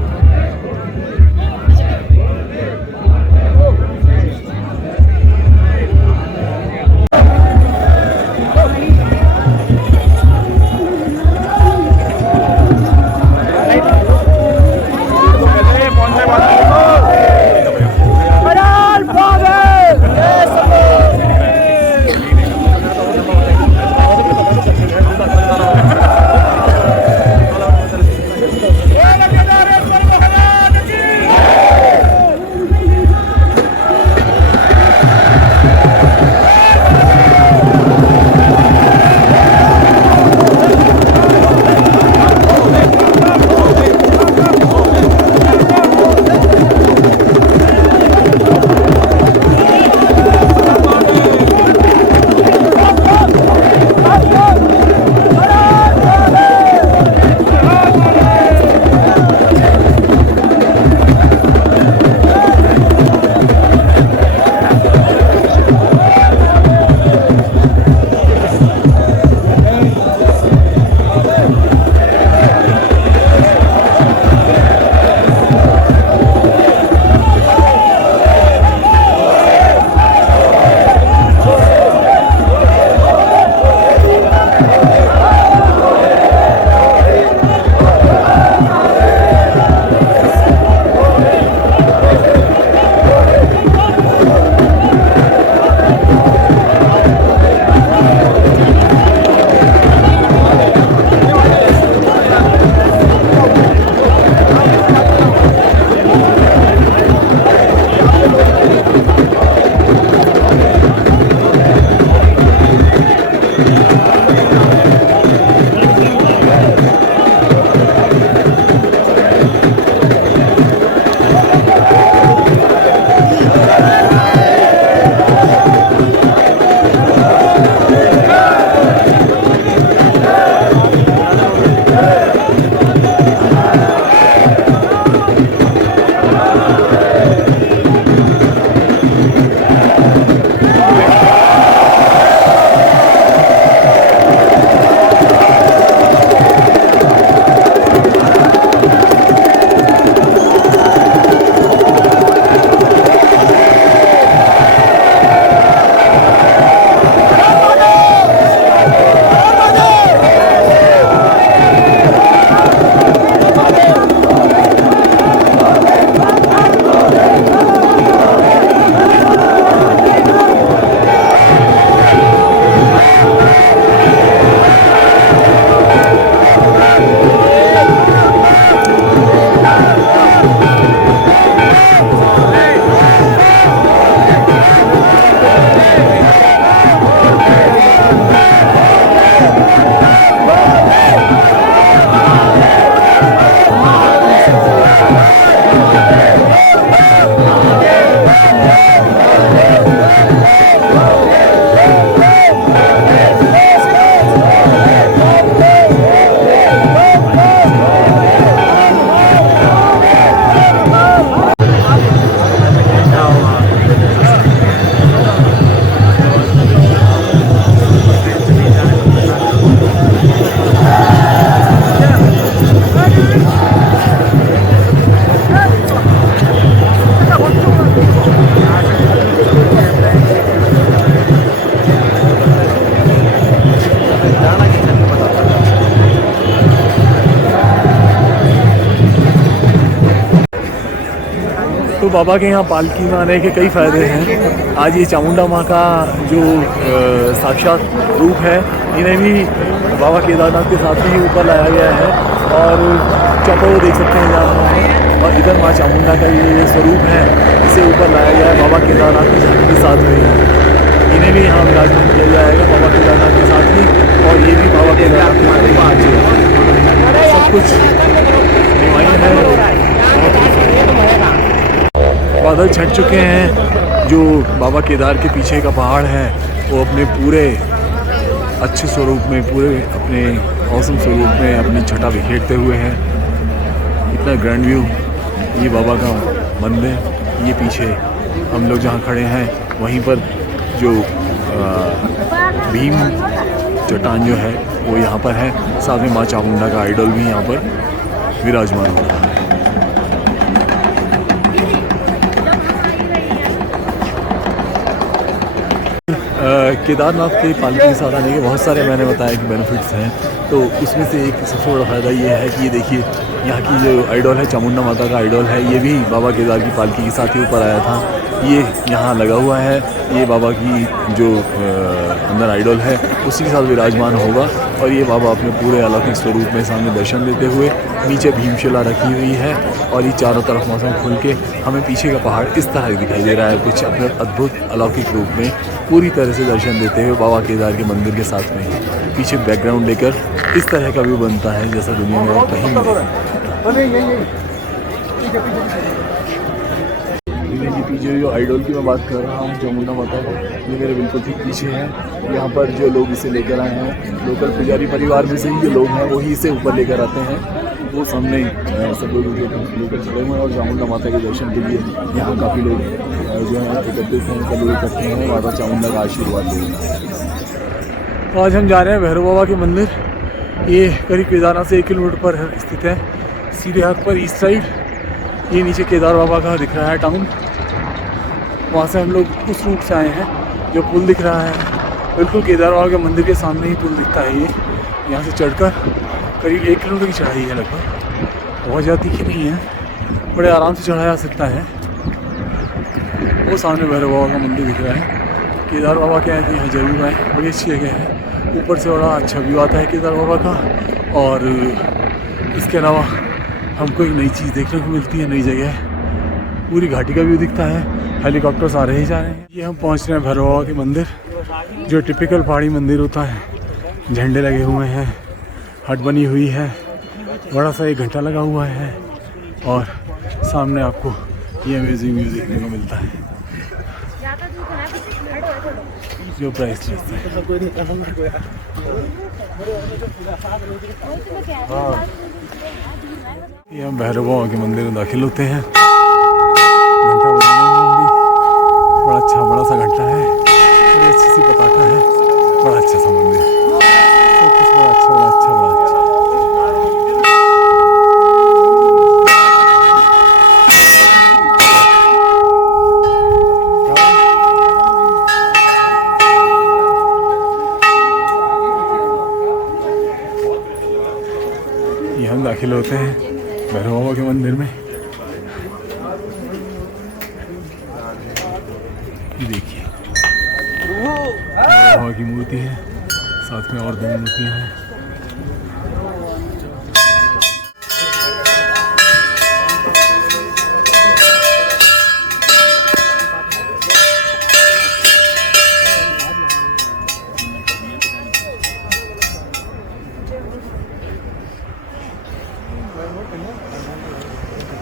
तो बाबा के यहाँ पालकी में आने के कई फ़ायदे हैं। आज ये चामुंडा माँ का जो साक्षात रूप है, इन्हें भी बाबा केदारनाथ के साथ ही ऊपर लाया गया है। और चौको देख सकते हैं जा रहा है, और इधर माँ चामुंडा का ये स्वरूप है, इसे ऊपर लाया गया है बाबा केदारनाथ के साथ में। इन्हें भी यहाँ विराजमान किया जाएगा बाबा केदारनाथ के साथ ही, और ये भी बाबा केदारनाथ के साथ ही सब कुछ वहीं है। बादल छट चुके हैं। जो बाबा केदार के पीछे का पहाड़ है वो अपने पूरे अच्छे स्वरूप में, पूरे अपने औसम स्वरूप में अपनी छटा बिखेरते हुए है। इतना ग्रैंड व्यू। ये बाबा का मंदिर, ये पीछे हम लोग जहाँ खड़े हैं वहीं पर जो भीम चट्टान जो है वो यहाँ पर है। साथ में माँ चामुंडा का आइडल भी यहाँ पर विराजमान हो रहा है। केदारनाथ के पालकी के साथ आने के बहुत सारे मैंने बताया कि बेनिफिट्स हैं, तो उसमें से एक सबसे बड़ा फ़ायदा ये है कि ये देखिए यहाँ की जो आइडल है, चामुंडा माता का आइडल है, ये भी बाबा केदार की पालकी के साथ ही ऊपर आया था। ये यहाँ लगा हुआ है। ये बाबा की जो अंदर आइडल है उसी के साथ विराजमान होगा, और ये बाबा अपने पूरे अलौकिक स्वरूप में सामने दर्शन देते हुए। नीचे भीमशिला रखी हुई है, और ये चारों तरफ मौसम खुल के हमें पीछे का पहाड़ इस तरह दिखाई दे रहा है, कुछ अपने अद्भुत अलौकिक रूप में पूरी तरह से दर्शन देते हुए बाबा केदार के मंदिर के साथ में। पीछे बैकग्राउंड लेकर इस तरह का व्यू बनता है जैसा दुनिया में और कहीं नहीं। पीछे जो आइडल की मैं बात कर रहा हूँ चामुंडा माता का, ये मेरे बिल्कुल ठीक पीछे है। यहाँ पर जो लोग इसे लेकर आए हैं, लोकल पुजारी परिवार में से ही जो लोग हैं वही इसे ऊपर लेकर आते हैं। वो सामने सब लोग लेकर चले हुए हैं, और चामुंडा माता के दर्शन के लिए यहाँ काफ़ी लोग जो है एकत्रित हैं, सब लोग इकट्ठे हैं माता चामुंडा का आशीर्वाद लेंगे। तो आज हम जा रहे हैं भैरव बाबा के मंदिर। ये करीब केदारनाथ से 1 किलोमीटर पर स्थित है, सीधे हाथ पर ईस्ट साइड। ये नीचे केदार बाबा का दिख रहा है टाउन, वहाँ से हम लोग उस रूट से आए हैं। जो पुल दिख रहा है बिल्कुल केदार बाबा के मंदिर के सामने ही पुल दिखता है। ये यहाँ से चढ़कर करीब 1 किलोमीटर की चढ़ाई है, लगभग बहुत ज़्यादा तीखी नहीं है, बड़े आराम से चढ़ाया जा सकता है। वो सामने भैरव बाबा का मंदिर दिख रहा है। केदार बाबा क्या है कि यहाँ जरूर आए, बड़ी अच्छी जगह है। ऊपर से बड़ा अच्छा व्यू आता है केदार बाबा का, और इसके अलावा हमको एक नई चीज़ देखने को मिलती है, नई जगह, पूरी घाटी का व्यू दिखता है। हेलीकॉप्टर्स आ रहे ही जा रहे हैं। ये हम पहुंच रहे हैं भैरव बाबा के मंदिर, जो टिपिकल पहाड़ी मंदिर होता है। झंडे लगे हुए हैं, हट बनी हुई है, बड़ा सा 1 घंटा लगा हुआ है, और सामने आपको ये अमेजिंग व्यू देखने को मिलता है जो प्राइसलेस है। ये हम भैरव बाबा के मंदिर में दाखिल होते हैं। घंटा बजाने में हम भी, बड़ा अच्छा बड़ा सा घंटा है, बड़ी अच्छी सी पताका है, बड़ा अच्छा सा मंदिर, सब कुछ बड़ा अच्छा बड़ा अच्छा बड़ा अच्छा। ये हम दाखिल होते हैं भैरव बाबा के मंदिर में। देखिए बाबा की मूर्ति है, साथ में और 2 मूर्तियाँ हैं।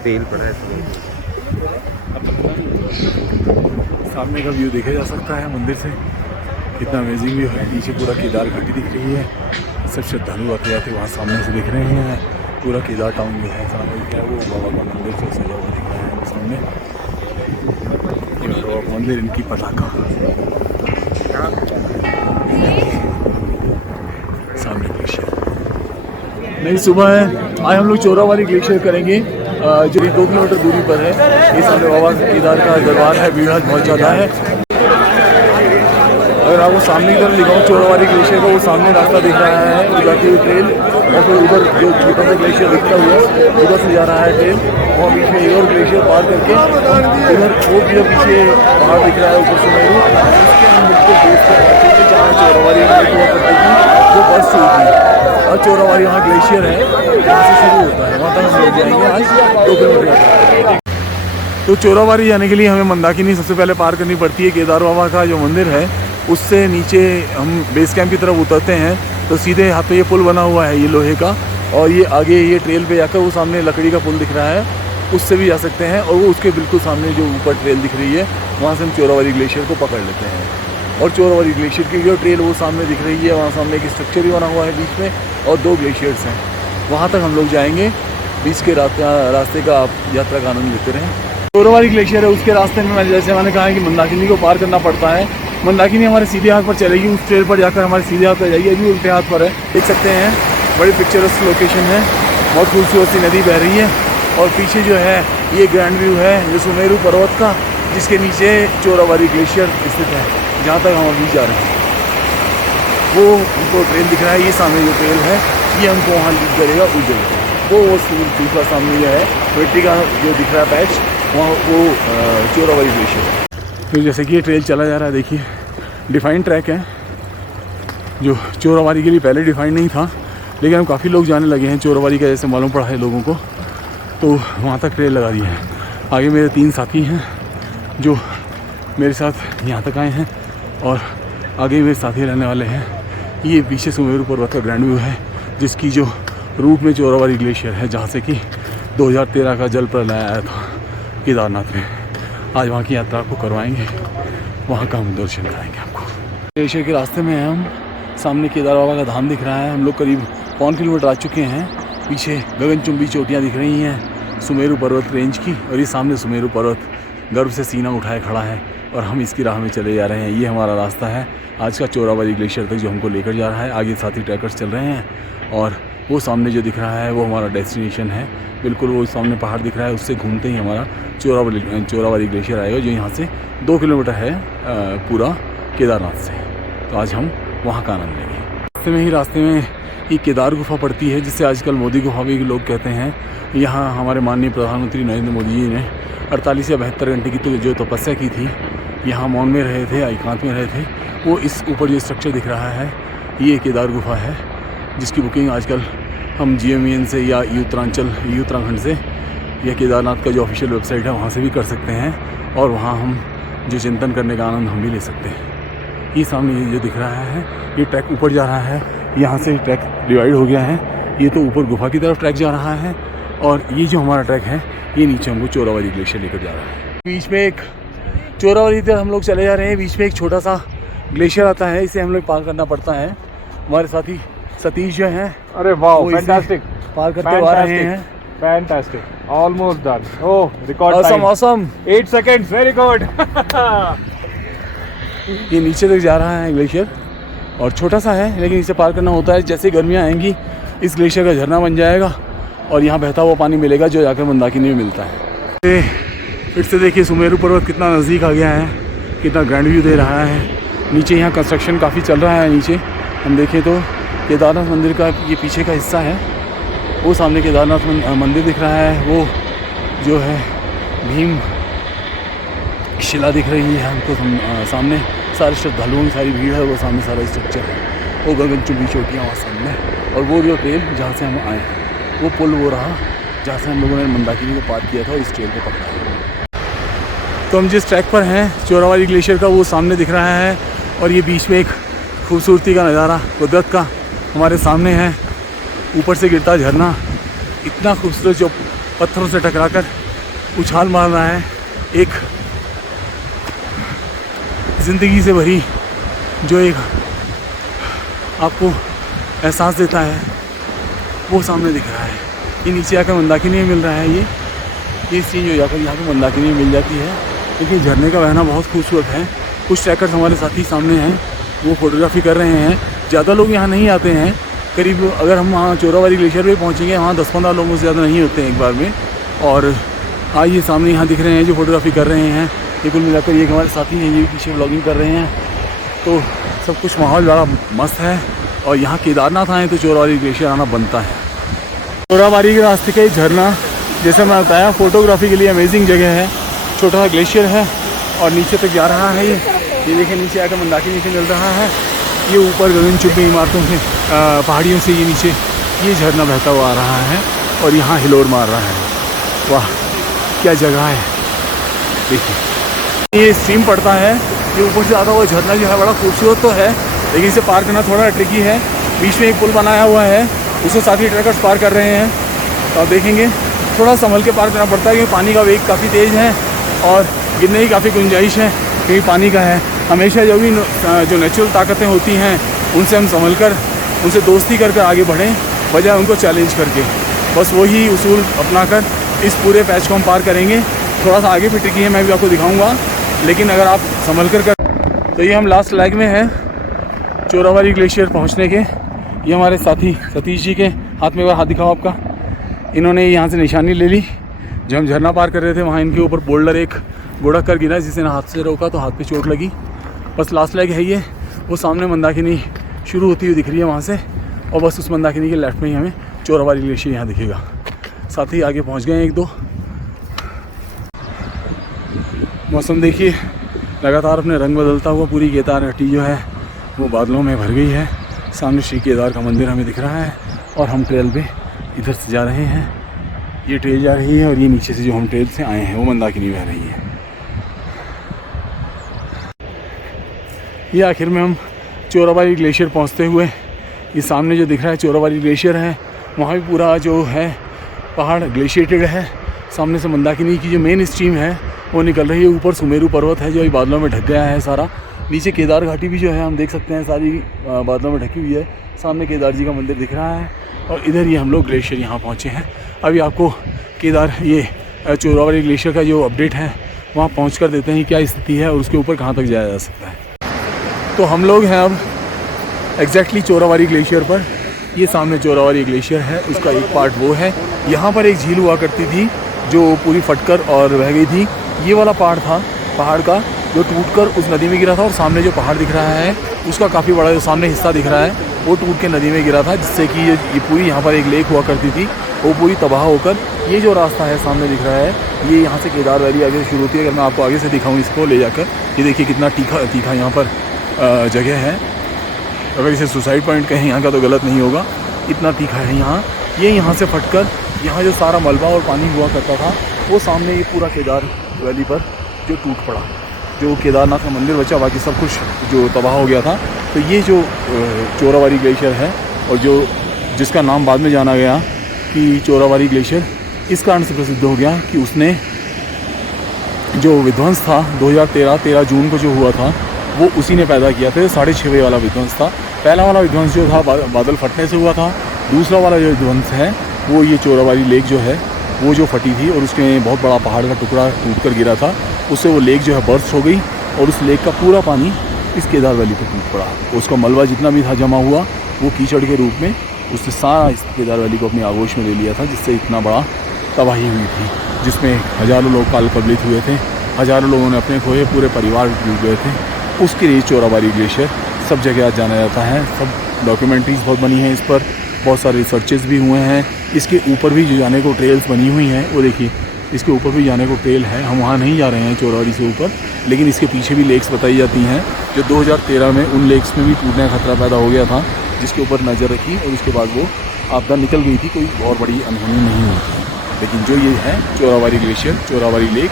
तेल पड़ा है, सामने का व्यू देखा जा सकता है मंदिर से, कितना अमेजिंग व्यू है। नीचे पूरा केदार घाटी दिख रही है, सब श्रद्धालु आते जाते वहाँ सामने से दिख रहे हैं। पूरा केदार टाउन जो है सामने दिख रहा है, वो बाबा का मंदिर से सजा हुआ दिख रहा है सामने। ये बाबा का मंदिर, इनकी पताका सामने ग्लेशियर। नई सुबह है, आज हम लोग चोरावाली ग्लेशियर करेंगे, जो 2 किलोमीटर दूरी पर है। ये सामने बाबा केदार का दरबार है, भीड़ बहुत ज़्यादा है। अगर आपको सामने की तरफ दिखाऊँ चोरावारी ग्लेशियर का, वो सामने रास्ता दिख रहा है, वो जाती हुई ट्रेन, और फिर उधर जो छोटा सा ग्लेशियर दिखता हुआ उधर से जा रहा है ट्रेन, और बीच में एक और ग्लेशियर पार करके उधर वो जो पीछे पहाड़ दिख रहा है ऊपर सुमेरु, उसके हम बिल्कुल बेस पर पहुँचे थे जहाँ चोरावारी हुआ करती थी, जो बस हुई थी। और चोरावारी वहाँ ग्लेशियर है जहाँ से शुरू होता है, वहाँ तक हम लोग जाएंगे आज 2 किलोमीटर। तो चोरावारी जाने के लिए हमें मंदाकिनी सबसे पहले पार करनी पड़ती है। केदार बाबा का जो मंदिर है उससे नीचे हम बेस कैंप की तरफ उतरते हैं तो सीधे यहाँ पे ये पुल बना हुआ है ये लोहे का, और ये आगे ये ट्रेल पे जाकर वो सामने लकड़ी का पुल दिख रहा है उससे भी जा सकते हैं, और वो उसके बिल्कुल सामने जो ऊपर ट्रेल दिख रही है वहाँ से हम चोरावारी ग्लेशियर को पकड़ लेते हैं। और चोरावारी ग्लेशियर की जो ट्रेल वो सामने दिख रही है, वहाँ सामने एक स्ट्रक्चर भी बना हुआ है बीच में, और 2 ग्लेशियर्स हैं, वहाँ तक हम लोग जाएंगे। बीच के रास्ते का आप यात्रा का आनंद लेते रहें। चोरावारी ग्लेशियर है, उसके रास्ते में जैसे मैंने कहा है कि मंदाकिनी को पार करना पड़ता है। मंदाकिनी हमारे सीधे हाथ पर चलेगी, उस ट्रेल पर जाकर हमारे सीधे हाथ पर जाएगी, अभी उल्टे हाथ पर है, देख सकते हैं। बड़ी पिक्चरस लोकेशन है, बहुत खूबसूरत सी नदी बह रही है, और पीछे जो है ये ग्रैंड व्यू है जो सुमेरु पर्वत का, जिसके नीचे चोरावारी ग्लेशियर स्थित है, जहाँ तक हम अभी जा रहे हैं। वो हमको ट्रेन दिख रहा है, ये सामने जो ट्रेल है ये हमको वहाँ लीड करेगा उस जगह। वो दूसरा सामने जो है मिट्टी का जो दिख रहा है पैच, वहाँ वो चोरावारी ग्लेशियर है। तो जैसे कि ये ट्रेल चला जा रहा है, देखिए डिफाइंड ट्रैक है जो चोरावारी के लिए पहले डिफाइंड नहीं था, लेकिन हम काफ़ी लोग जाने लगे हैं चोरावारी का, जैसे मालूम पड़ा है लोगों को, तो वहाँ तक ट्रेल लगा दी है। आगे मेरे 3 साथी हैं जो मेरे साथ यहाँ तक आए हैं, और आगे मेरे साथी रहने वाले हैं। ये पीछे सुमेरु पर्वत का ग्रैंड व्यू है, जिसकी जो रूट में चोरावारी ग्लेशियर है, जहाँ से कि 2013 का जल प्रलय आया था केदारनाथ में। आज वहाँ की यात्रा आपको करवाएंगे, वहाँ का हम दर्शन कराएंगे आपको। ग्लेशियर के रास्ते में हम सामने केदार बाबा का धाम दिख रहा है। हम लोग करीब 1 किलोमीटर आ चुके हैं। पीछे गगनचुंबी चोटियाँ दिख रही हैं सुमेरु पर्वत रेंज की, और ये सामने सुमेरु पर्वत गर्व से सीना उठाए खड़ा है, और हम इसकी राह में चले जा रहे हैं। ये हमारा रास्ता है आज का चोरावारी ग्लेशियर तक, जो हमको लेकर जा रहा है। आगे साथी ट्रैकर्स चल रहे हैं, और वो सामने जो दिख रहा है वो हमारा डेस्टिनेशन है। बिल्कुल वो सामने पहाड़ दिख रहा है, उससे घूमते ही हमारा चोरावारी ग्लेशियर आएगा, जो यहाँ से 2 किलोमीटर है पूरा केदारनाथ से। तो आज हम वहाँ का आनंद लेंगे। रास्ते में ये केदार गुफा पड़ती है, जिसे आजकल मोदी गुफा भी लोग कहते हैं। यहाँ हमारे माननीय प्रधानमंत्री नरेंद्र मोदी जी ने 48 या 72 घंटे की तो जो तपस्या की थी, यहाँ मौन में रहे थे, एकांत में रहे थे। वो इस ऊपर जो स्ट्रक्चर दिख रहा है ये केदार गुफा है, जिसकी बुकिंग आजकल हम GMEN से या उत्तराखंड से या केदारनाथ का जो ऑफिशियल वेबसाइट है वहाँ से भी कर सकते हैं, और वहाँ हम जो चिंतन करने का आनंद हम भी ले सकते हैं। ये सामने ये जो दिख रहा है ये ट्रैक ऊपर जा रहा है, यहाँ से ट्रैक डिवाइड हो गया है। ये तो ऊपर गुफा की तरफ ट्रैक जा रहा है, और ये जो हमारा ट्रैक है ये नीचे हमको चोरावारी ग्लेशियर लेकर जा रहा है। बीच में एक चोरावारी तरफ हम लोग चले जा रहे हैं, बीच में एक छोटा सा ग्लेशियर आता है, इसे हम लोग पार करना पड़ता है। हमारे साथी सतीश जो हैं, अरे वाह, फैंटास्टिक, पार करते आ रहे हैं। Fantastic, almost done. Oh, record time, awesome 8 seconds, very good. ये नीचे तक जा रहा है ग्लेशियर, और छोटा सा है लेकिन इसे पार करना होता है। जैसे गर्मियाँ आएंगी इस ग्लेशियर का झरना बन जाएगा, और यहाँ बहता हुआ पानी मिलेगा, जो जाकर मंदाकिनी में मिलता है। फिर से देखिए सुमेरु पर्वत कितना नज़दीक आ गया है, कितना ग्रैंड व्यू दे रहा है। नीचे यहाँ कंस्ट्रक्शन काफ़ी चल रहा है। नीचे हम देखें तो केदारनाथ मंदिर का ये पीछे का हिस्सा है, वो सामने केदारनाथ मंदिर दिख रहा है, वो जो है भीम शिला दिख रही है हमको सामने। सारे श्रद्धालुओं की सारी भीड़ है, वो सामने सारा स्ट्रक्चर है, वो गगनचुंबी चोटियाँ वहाँ सामने, और वो जो ट्रेल जहाँ से हम आए हैं वो पुल वो रहा जहाँ से हम लोगों ने मंदाकिनी को पार किया था, और इस ट्रेल को पकड़ा है। तो हम जिस ट्रैक पर हैं चोरावारी ग्लेशियर का, वो सामने दिख रहा है, और ये बीच में एक खूबसूरती का नज़ारा कुदरत का हमारे सामने है। ऊपर से गिरता झरना इतना खूबसूरत, जो पत्थरों से टकराकर उछाल मार रहा है, एक ज़िंदगी से भरी जो एक आपको एहसास देता है, वो सामने दिख रहा है। ये नीचे आकर मंदाकिनी में मिल रहा है, ये सीन हो जाकर यहाँ पर मंदाकिनी में मिल जाती है। लेकिन झरने का बहना बहुत खूबसूरत है। कुछ ट्रैकर्स हमारे साथी सामने हैं, वो फोटोग्राफी कर रहे हैं। ज़्यादा लोग यहाँ नहीं आते हैं, करीब अगर हम वहाँ चोरावारी ग्लेशियर पे पहुँचेंगे वहाँ 10-15 लोगों से ज़्यादा नहीं होते हैं एक बार में। और आज ये सामने यहाँ दिख रहे हैं जो फोटोग्राफी कर रहे हैं, ये कुल मिलाकर ये हमारे साथी हैं, ये पीछे व्लॉगिंग कर रहे हैं। तो सब कुछ माहौल बड़ा मस्त है। और यहाँ केदारनाथ आए तो चोराबाड़ी ग्लेशियर आना बनता है। चोराबाड़ी के रास्ते का एक झरना, जैसे मैं बताया, फोटोग्राफी के लिए अमेजिंग जगह है। छोटा सा ग्लेशियर है और नीचे तक जा रहा है। ये देखिए नीचे आकर मंदाकिनी नीचे मिल रहा है। ये ऊपर गगनचुंबी इमारतों से पहाड़ियों से ये नीचे ये झरना बहता हुआ आ रहा है और यहाँ हिलोर मार रहा है। वाह क्या जगह है। देखिए ये स्ट्रीम पड़ता है, ये ऊपर से आता हुआ झरना जो है बड़ा खूबसूरत तो है, लेकिन इसे पार करना थोड़ा ट्रिकी है। बीच में एक पुल बनाया हुआ है, उसे साथी ट्रकर्स पार कर रहे हैं। तो आप देखेंगे थोड़ा संभल के पार करना पड़ता है क्योंकि पानी का वेग काफ़ी तेज़ है और गिरने की काफ़ी गुंजाइश है क्योंकि पानी का है। हमेशा जो भी जो नेचुरल ताकतें होती हैं उनसे हम संभल कर, उनसे दोस्ती कर आगे बढ़ें, बजाय उनको चैलेंज करके। बस वही उसूल अपनाकर इस पूरे पैच को हम पार करेंगे। थोड़ा सा आगे भी ट्रिकी है, मैं भी आपको दिखाऊंगा, लेकिन अगर आप संभल कर तो ये हम लास्ट लेग में हैं चोराबाड़ी ग्लेशियर पहुंचने के। ये हमारे साथी सतीश जी के हाथ में, हाथ दिखाओ आपका। इन्होंने यहाँ से निशानी ले ली। जब हम झरना पार कर रहे थे वहाँ इनके ऊपर बोल्डर एक बुढ़क कर गिरा, जिसे हाथ से रोका तो हाथ पे चोट लगी। बस लास्ट लेग है ये। वो सामने मंदाकिनी शुरू होती हुई दिख रही है वहाँ से, और बस उस मंदाकिनी के लेफ्ट में ही हमें चोराबाड़ी ग्लेशियर यहाँ दिखेगा। साथ ही आगे पहुँच गए एक दो। मौसम देखिए लगातार अपने रंग बदलता हुआ, पूरी केदार घाटी जो है वो बादलों में भर गई है। सामने श्री केदार का मंदिर हमें दिख रहा है और हम ट्रेल पे इधर से जा रहे हैं। ये ट्रेल जा रही है और ये नीचे से जो हम ट्रेल से आए हैं वो मंदाकिनी बह रही है। ये आखिर में हम चोराबाड़ी ग्लेशियर पहुंचते हुए, ये सामने जो दिख रहा है चोराबाड़ी ग्लेशियर है, वहाँ भी पूरा जो है पहाड़ ग्लेशिएटेड है। सामने से मंदाकिनी की जो मेन स्ट्रीम है वो निकल रही है। ऊपर सुमेरु पर्वत है जो अभी बादलों में ढक गया है सारा। नीचे केदार घाटी भी जो है हम देख सकते हैं सारी बादलों में ढकी हुई है। सामने केदार जी का मंदिर दिख रहा है और इधर ये हम लोग ग्लेशियर यहाँ पहुँचे हैं। अभी आपको केदार ये चोराबाड़ी ग्लेशियर का जो अपडेट है वहाँ पहुँच कर देते हैं क्या स्थिति है और उसके ऊपर कहाँ तक जाया जा सकता है। तो हम लोग हैं अब एग्जैक्टली चोराबाड़ी ग्लेशियर पर। ये सामने चोराबाड़ी ग्लेशियर है, उसका एक पार्ट वो है। यहाँ पर एक झील हुआ करती थी जो पूरी फटकर और बह गई थी। ये वाला पार्ट था पहाड़ का जो टूटकर उस नदी में गिरा था, और सामने जो पहाड़ दिख रहा है उसका काफ़ी बड़ा जो सामने हिस्सा दिख रहा है वो टूट के नदी में गिरा था, जिससे कि ये पूरी यहाँ पर एक लेक हुआ करती थी वो पूरी तबाह होकर ये जो रास्ता है सामने दिख रहा है, ये यहाँ से केदार वैली आगे शुरू होती है। अगर मैं आपको आगे से दिखाऊँ इसको ले जाकर, ये देखिए कितना तीखा यहाँ पर जगह है। अगर इसे सुसाइड पॉइंट कहें यहाँ का तो गलत नहीं होगा, इतना तीखा है यहाँ। ये यहाँ से फटकर यहाँ जो सारा मलबा और पानी हुआ करता था वो सामने ये पूरा केदार वैली पर जो टूट पड़ा, जो केदारनाथ का मंदिर बचा, बाकी सब कुछ जो तबाह हो गया था। तो ये जो चोराबाड़ी ग्लेशियर है और जो जिसका नाम बाद में जाना गया कि चोराबाड़ी ग्लेशियर, इस कारण से प्रसिद्ध हो गया कि उसने जो विध्वंस था 2013 जून को जो हुआ था वो उसी ने पैदा किया था। 6.5 वाला विध्वंस था। पहला वाला विध्वंस जो था बादल फटने से हुआ था। दूसरा वाला जो विध्वंस है वो ये चोराबाड़ी लेक जो है वो जो फटी थी और उसमें बहुत बड़ा पहाड़ का टुकड़ा टूट कर गिरा था, उससे वो लेक जो है बर्स्ट हो गई और उस लेक का पूरा पानी इस केदार वैली पर टूट पड़ा। उसका मलबा जितना भी था जमा हुआ वो कीचड़ के रूप में उसने सारा इस केदार वैली को अपनी आगोश में ले लिया था, जिससे इतना बड़ा तबाही हुई थी, जिसमें हज़ारों लोग काल कबलित हुए थे, हज़ारों लोगों ने अपने खोए, पूरे परिवार डूब गए थे। उसके लिए चोराबाड़ी ग्लेशियर सब जगह आज जाना जाता है। सब डॉक्यूमेंट्रीज बहुत बनी हैं इस पर, बहुत सारे रिसर्चेस भी हुए हैं। इसके ऊपर भी जो जाने को ट्रेल्स बनी हुई हैं वो देखिए, इसके ऊपर भी जाने को ट्रेल है। हम वहाँ नहीं जा रहे हैं चोराबाड़ी से ऊपर, लेकिन इसके पीछे भी लेक्स बताई जाती हैं जो 2013 में उन लेक्स में भी टूटने का खतरा पैदा हो गया था, जिसके ऊपर नज़र रखी और उसके बाद वो आपदा निकल गई थी, कोई और बड़ी अनहोनी नहीं हुई थी। लेकिन जो ये है चोराबाड़ी ग्लेशियर, चोराबाड़ी लेक,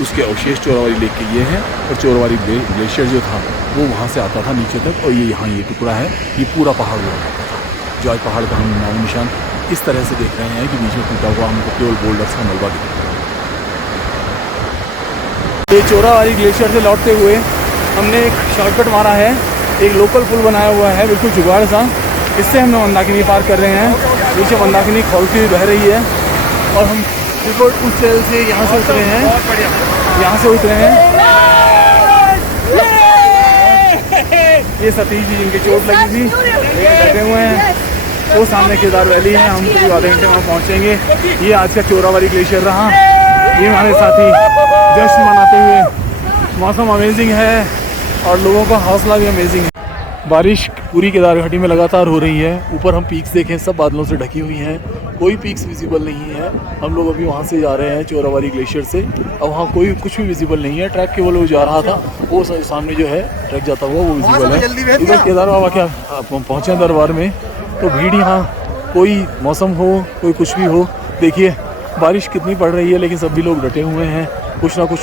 उसके अवशेष चोराबाड़ी लेक के ये हैं और चोराबाड़ी ग्लेशियर जो था वो वहाँ से आता था नीचे तक, और ये यहाँ ये टुकड़ा है, ये पूरा पहाड़ हुआ करता था जो आज पहाड़ का हम नाम निशान इस तरह से देख रहे हैं कि बीच में टूटा हुआ हमको केवल बोल्डर्स का मलबा दिख रहा है। ये चोराबाड़ी ग्लेशियर से लौटते हुए हमने एक शॉर्टकट मारा है, एक लोकल पुल बनाया हुआ है बिल्कुल जुगाड़ सा, इससे हम मंदाकिनी पार कर रहे हैं। नीचे मंदाकिनी खौलती बह रही है और हम बिल्कुल उस ट्रेल से यहाँ से उतरे हैं, यहाँ से उतरे हैं। ये सतीश जी जिनकी चोट लगी थी बैठे हुए हैं, वो सामने केदार वैली है। हम करीब आधे घंटे वहाँ पहुँचेंगे। ये आज का चोराबाड़ी ग्लेशियर रहा। ये हमारे साथी जश्न मनाते हुए, मौसम अमेजिंग है, और लोगों का हौसला भी अमेजिंग है। बारिश पूरी केदार घाटी में लगातार हो रही है। ऊपर हम पीक्स देखें, सब बादलों से ढकी हुई हैं, कोई पीक्स विजिबल नहीं है। हम लोग अभी वहाँ से जा रहे हैं चोराबाड़ी ग्लेशियर से। अब वहाँ कोई कुछ भी विजिबल नहीं है। ट्रैक केवल वो जा रहा था, वो सामने जो है ट्रैक जाता हुआ वो विजिबल है। इधर केदार बाबा क्या पहुँचे दरबार में, तो भीड़ यहाँ, कोई मौसम हो कोई कुछ भी हो। देखिए बारिश कितनी पड़ रही है, लेकिन सभी लोग डटे हुए हैं। कुछ ना कुछ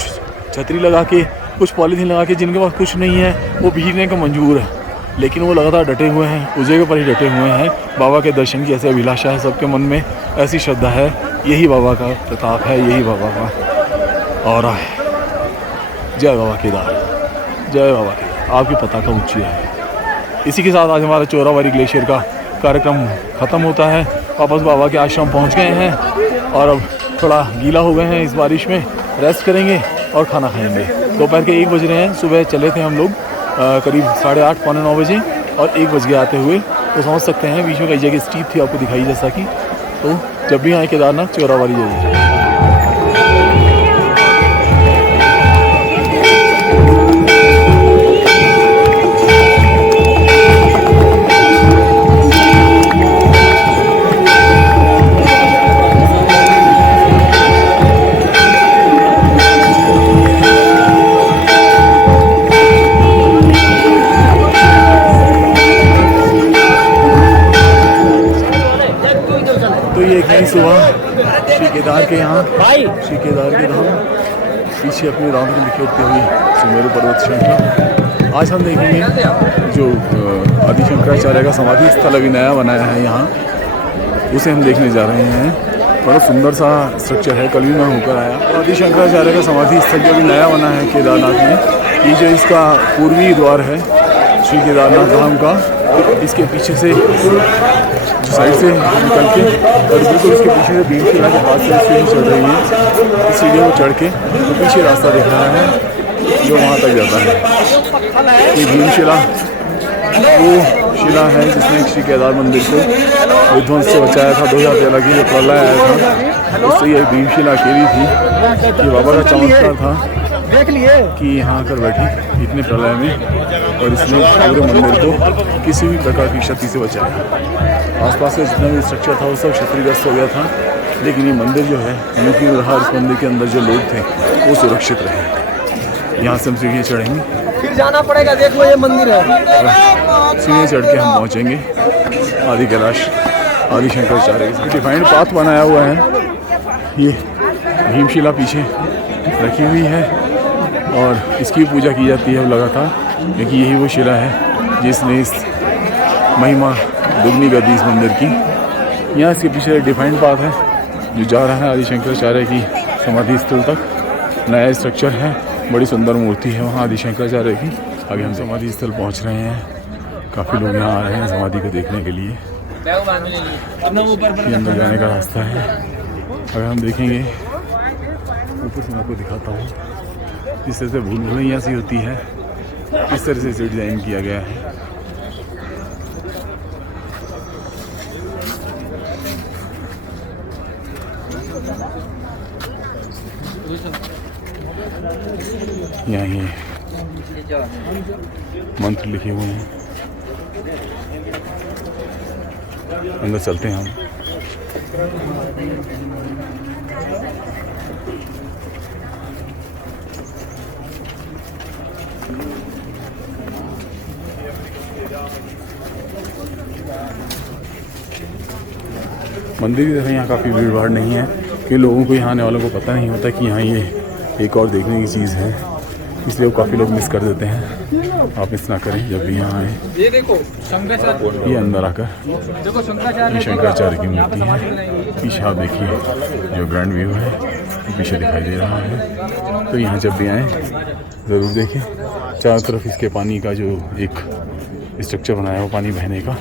छतरी लगा के, कुछ पॉलीथीन लगा के, जिनके पास कुछ नहीं है वो भीगने का मंजूर है, लेकिन वो लगातार डटे हुए हैं, उस जगह पर ही डटे हुए हैं। बाबा के दर्शन की ऐसी अभिलाषा है सबके मन में, ऐसी श्रद्धा है। यही बाबा का प्रताप है, यही बाबा का ऑरा है। जय बाबा केदार, जय बाबा केदार, आपकी पताका ऊंची है। इसी के साथ आज हमारा चोराबाड़ी ग्लेशियर का कार्यक्रम ख़त्म होता है। वापस बाबा के आश्रम पहुंच गए हैं और अब थोड़ा गीला हो गए हैं इस बारिश में, रेस्ट करेंगे और खाना खाएंगे। दोपहर के 1 बज रहे हैं। सुबह चले थे हम लोग करीब 8:30 पौने 9 बजे और 1 बज गए आते हुए। तो समझ सकते हैं बीच में कई जगह स्टीप थी, आपको दिखाई जैसा कि। तो जब भी आए केदारनाथ चोराबाड़ी जाइए। सुबह श्री केदार के यहाँ, श्री केदार के धाम, पीछे अपने राम को बिखेरते हुए सुमेरु पर्वत श्रृंखला। आज हम देखेंगे जो आदि शंकराचार्य का समाधि स्थल अभी नया बनाया है यहाँ, उसे हम देखने जा रहे हैं। बड़ा सुंदर सा स्ट्रक्चर है, कल भी मैं होकर आया। आदि शंकराचार्य का समाधि स्थल जो अभी नया बना है केदारनाथ में, ये जो इसका पूर्वी द्वार है श्री केदारनाथ धाम का, इसके पीछे से साइड से निकल के और बिल्कुल उसके पीछे से भीमशिला के हाथ से सीढ़ी चढ़ रही है। इस सीढ़ी को चढ़ के तो पीछे रास्ता दिख रहा है जो वहाँ तक जाता है। ये भीमशिला वो शिला है जिसने श्री केदार मंदिर को विध्वंस से बचाया था 2013 की जो प्रलय आया था, उससे ये भीमशिला अकेली थी। ये बाबा का चमत्कार था कि यहाँ आकर बैठी इतने प्रलय में और इसने पूरे मंदिर को किसी भी प्रकार की क्षति से बचाया। आसपास का जितना भी स्ट्रक्चर था वो सब क्षतिग्रस्त हो गया था, लेकिन ये मंदिर जो है मुमकिन रहा इस मंदिर के अंदर जो लोग थे वो सुरक्षित रहे। यहाँ से हम सीढ़ी चढ़ेंगे, फिर जाना पड़ेगा, देखो ये मंदिर है। सीढ़ी चढ़ के हम पहुँचेंगे आदि कैलाश आदि शंकराचार्य के। डिफाइंड पाथ बनाया हुआ है, ये भीमशिला पीछे रखी हुई है और इसकी पूजा की जाती है लगातार, क्योंकि यही वो शिला है जिसने इस महिमा दुगनी गद्दी इस मंदिर की। यहाँ इसके पीछे डिफाइंड पाथ है जो जा रहा है आदि शंकराचार्य की समाधि स्थल तक। नया स्ट्रक्चर है, बड़ी सुंदर मूर्ति है वहाँ आदि शंकराचार्य की। अभी हम समाधि स्थल पहुँच रहे हैं। काफ़ी लोग यहाँ आ रहे हैं समाधि को देखने के लिए। ये अंदर जाने का रास्ता है। अगर हम देखेंगे ऊपर से मैं आपको दिखाता हूँ, इस तरह से भूल भुलैया सी होती है, इस तरह से इसे डिज़ाइन किया गया है। यहाँ ये मंत्र लिखे हुए हैं। अंदर चलते हैं हम। मंदिर की तरह यहाँ काफ़ी भीड़ भाड़ नहीं है, क्योंकि लोगों को यहाँ आने वालों को पता नहीं होता कि यहाँ ये एक और देखने की चीज़ है, इसलिए वो काफ़ी लोग मिस कर देते हैं। आप मिस ना करें जब भी यहाँ आए। ये देखो शंकराचार्य, ये अंदर आकर देखो शंकराचार्य, शंकराचार्य की मूर्ति है। पीछे आप देखिए जो ग्रैंड व्यू है पीछे दिखाई दे रहा है। तो यहाँ जब भी आएँ ज़रूर देखें। चारों तरफ इसके पानी का जो एक स्ट्रक्चर बनाया हुआ पानी बहने का,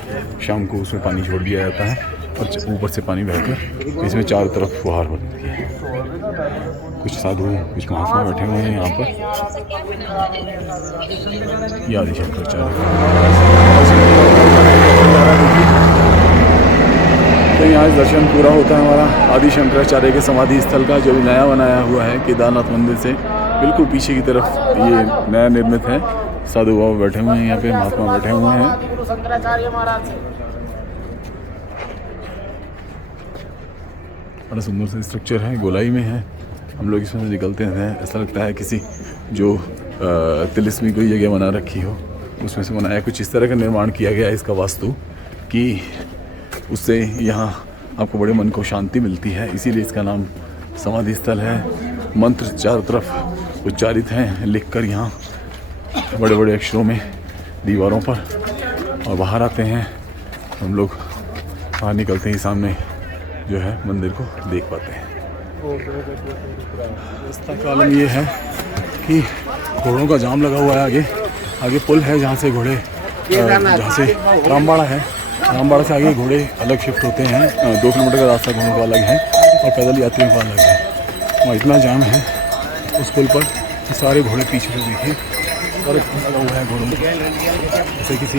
शाम को उसमें पानी छोड़ दिया जाता है और ऊपर से पानी बहकर इसमें चारों तरफ फुहार होती है। कुछ साधु कुछ महात्मा बैठे हुए हैं यहाँ पर। ये आदि शंकराचार्य। तो यहाँ दर्शन पूरा होता है हमारा आदि शंकराचार्य के समाधि स्थल का, जो भी नया बनाया हुआ है केदारनाथ मंदिर से बिल्कुल पीछे की तरफ ये नया निर्मित है। साधु बाबा बैठे हुए हैं यहाँ पे, महात्मा बैठे हुए हैं। बड़ा सुंदर सा स्ट्रक्चर है, गोलाई में है। हम लोग इसमें से निकलते हैं, ऐसा लगता है किसी जो तिलिस्मी कोई जगह बना रखी हो उसमें से बनाया। कुछ इस तरह का निर्माण किया गया है इसका वास्तु कि उससे यहाँ आपको बड़े मन को शांति मिलती है, इसीलिए इसका नाम समाधि स्थल है। मंत्र चारों तरफ उच्चारित हैं लिखकर यहाँ बड़े बड़े अक्षरों में दीवारों पर, और बाहर आते हैं हम लोग, बाहर निकलते ही सामने जो है मंदिर को देख पाते हैं। रास्ता का आलम ये है कि घोड़ों का जाम लगा हुआ है। आगे पुल है जहाँ से घोड़े, जहाँ से रामबाड़ा है, रामबाड़ा से आगे घोड़े अलग शिफ्ट होते हैं। 2 किलोमीटर का रास्ता घोड़ों का अलग है और पैदल यात्रियों का अलग है। वहाँ इतना जाम है उस पुल पर, सारे घोड़े पीछे से देखिए, और लगा हुआ है घोड़ों में, जैसे किसी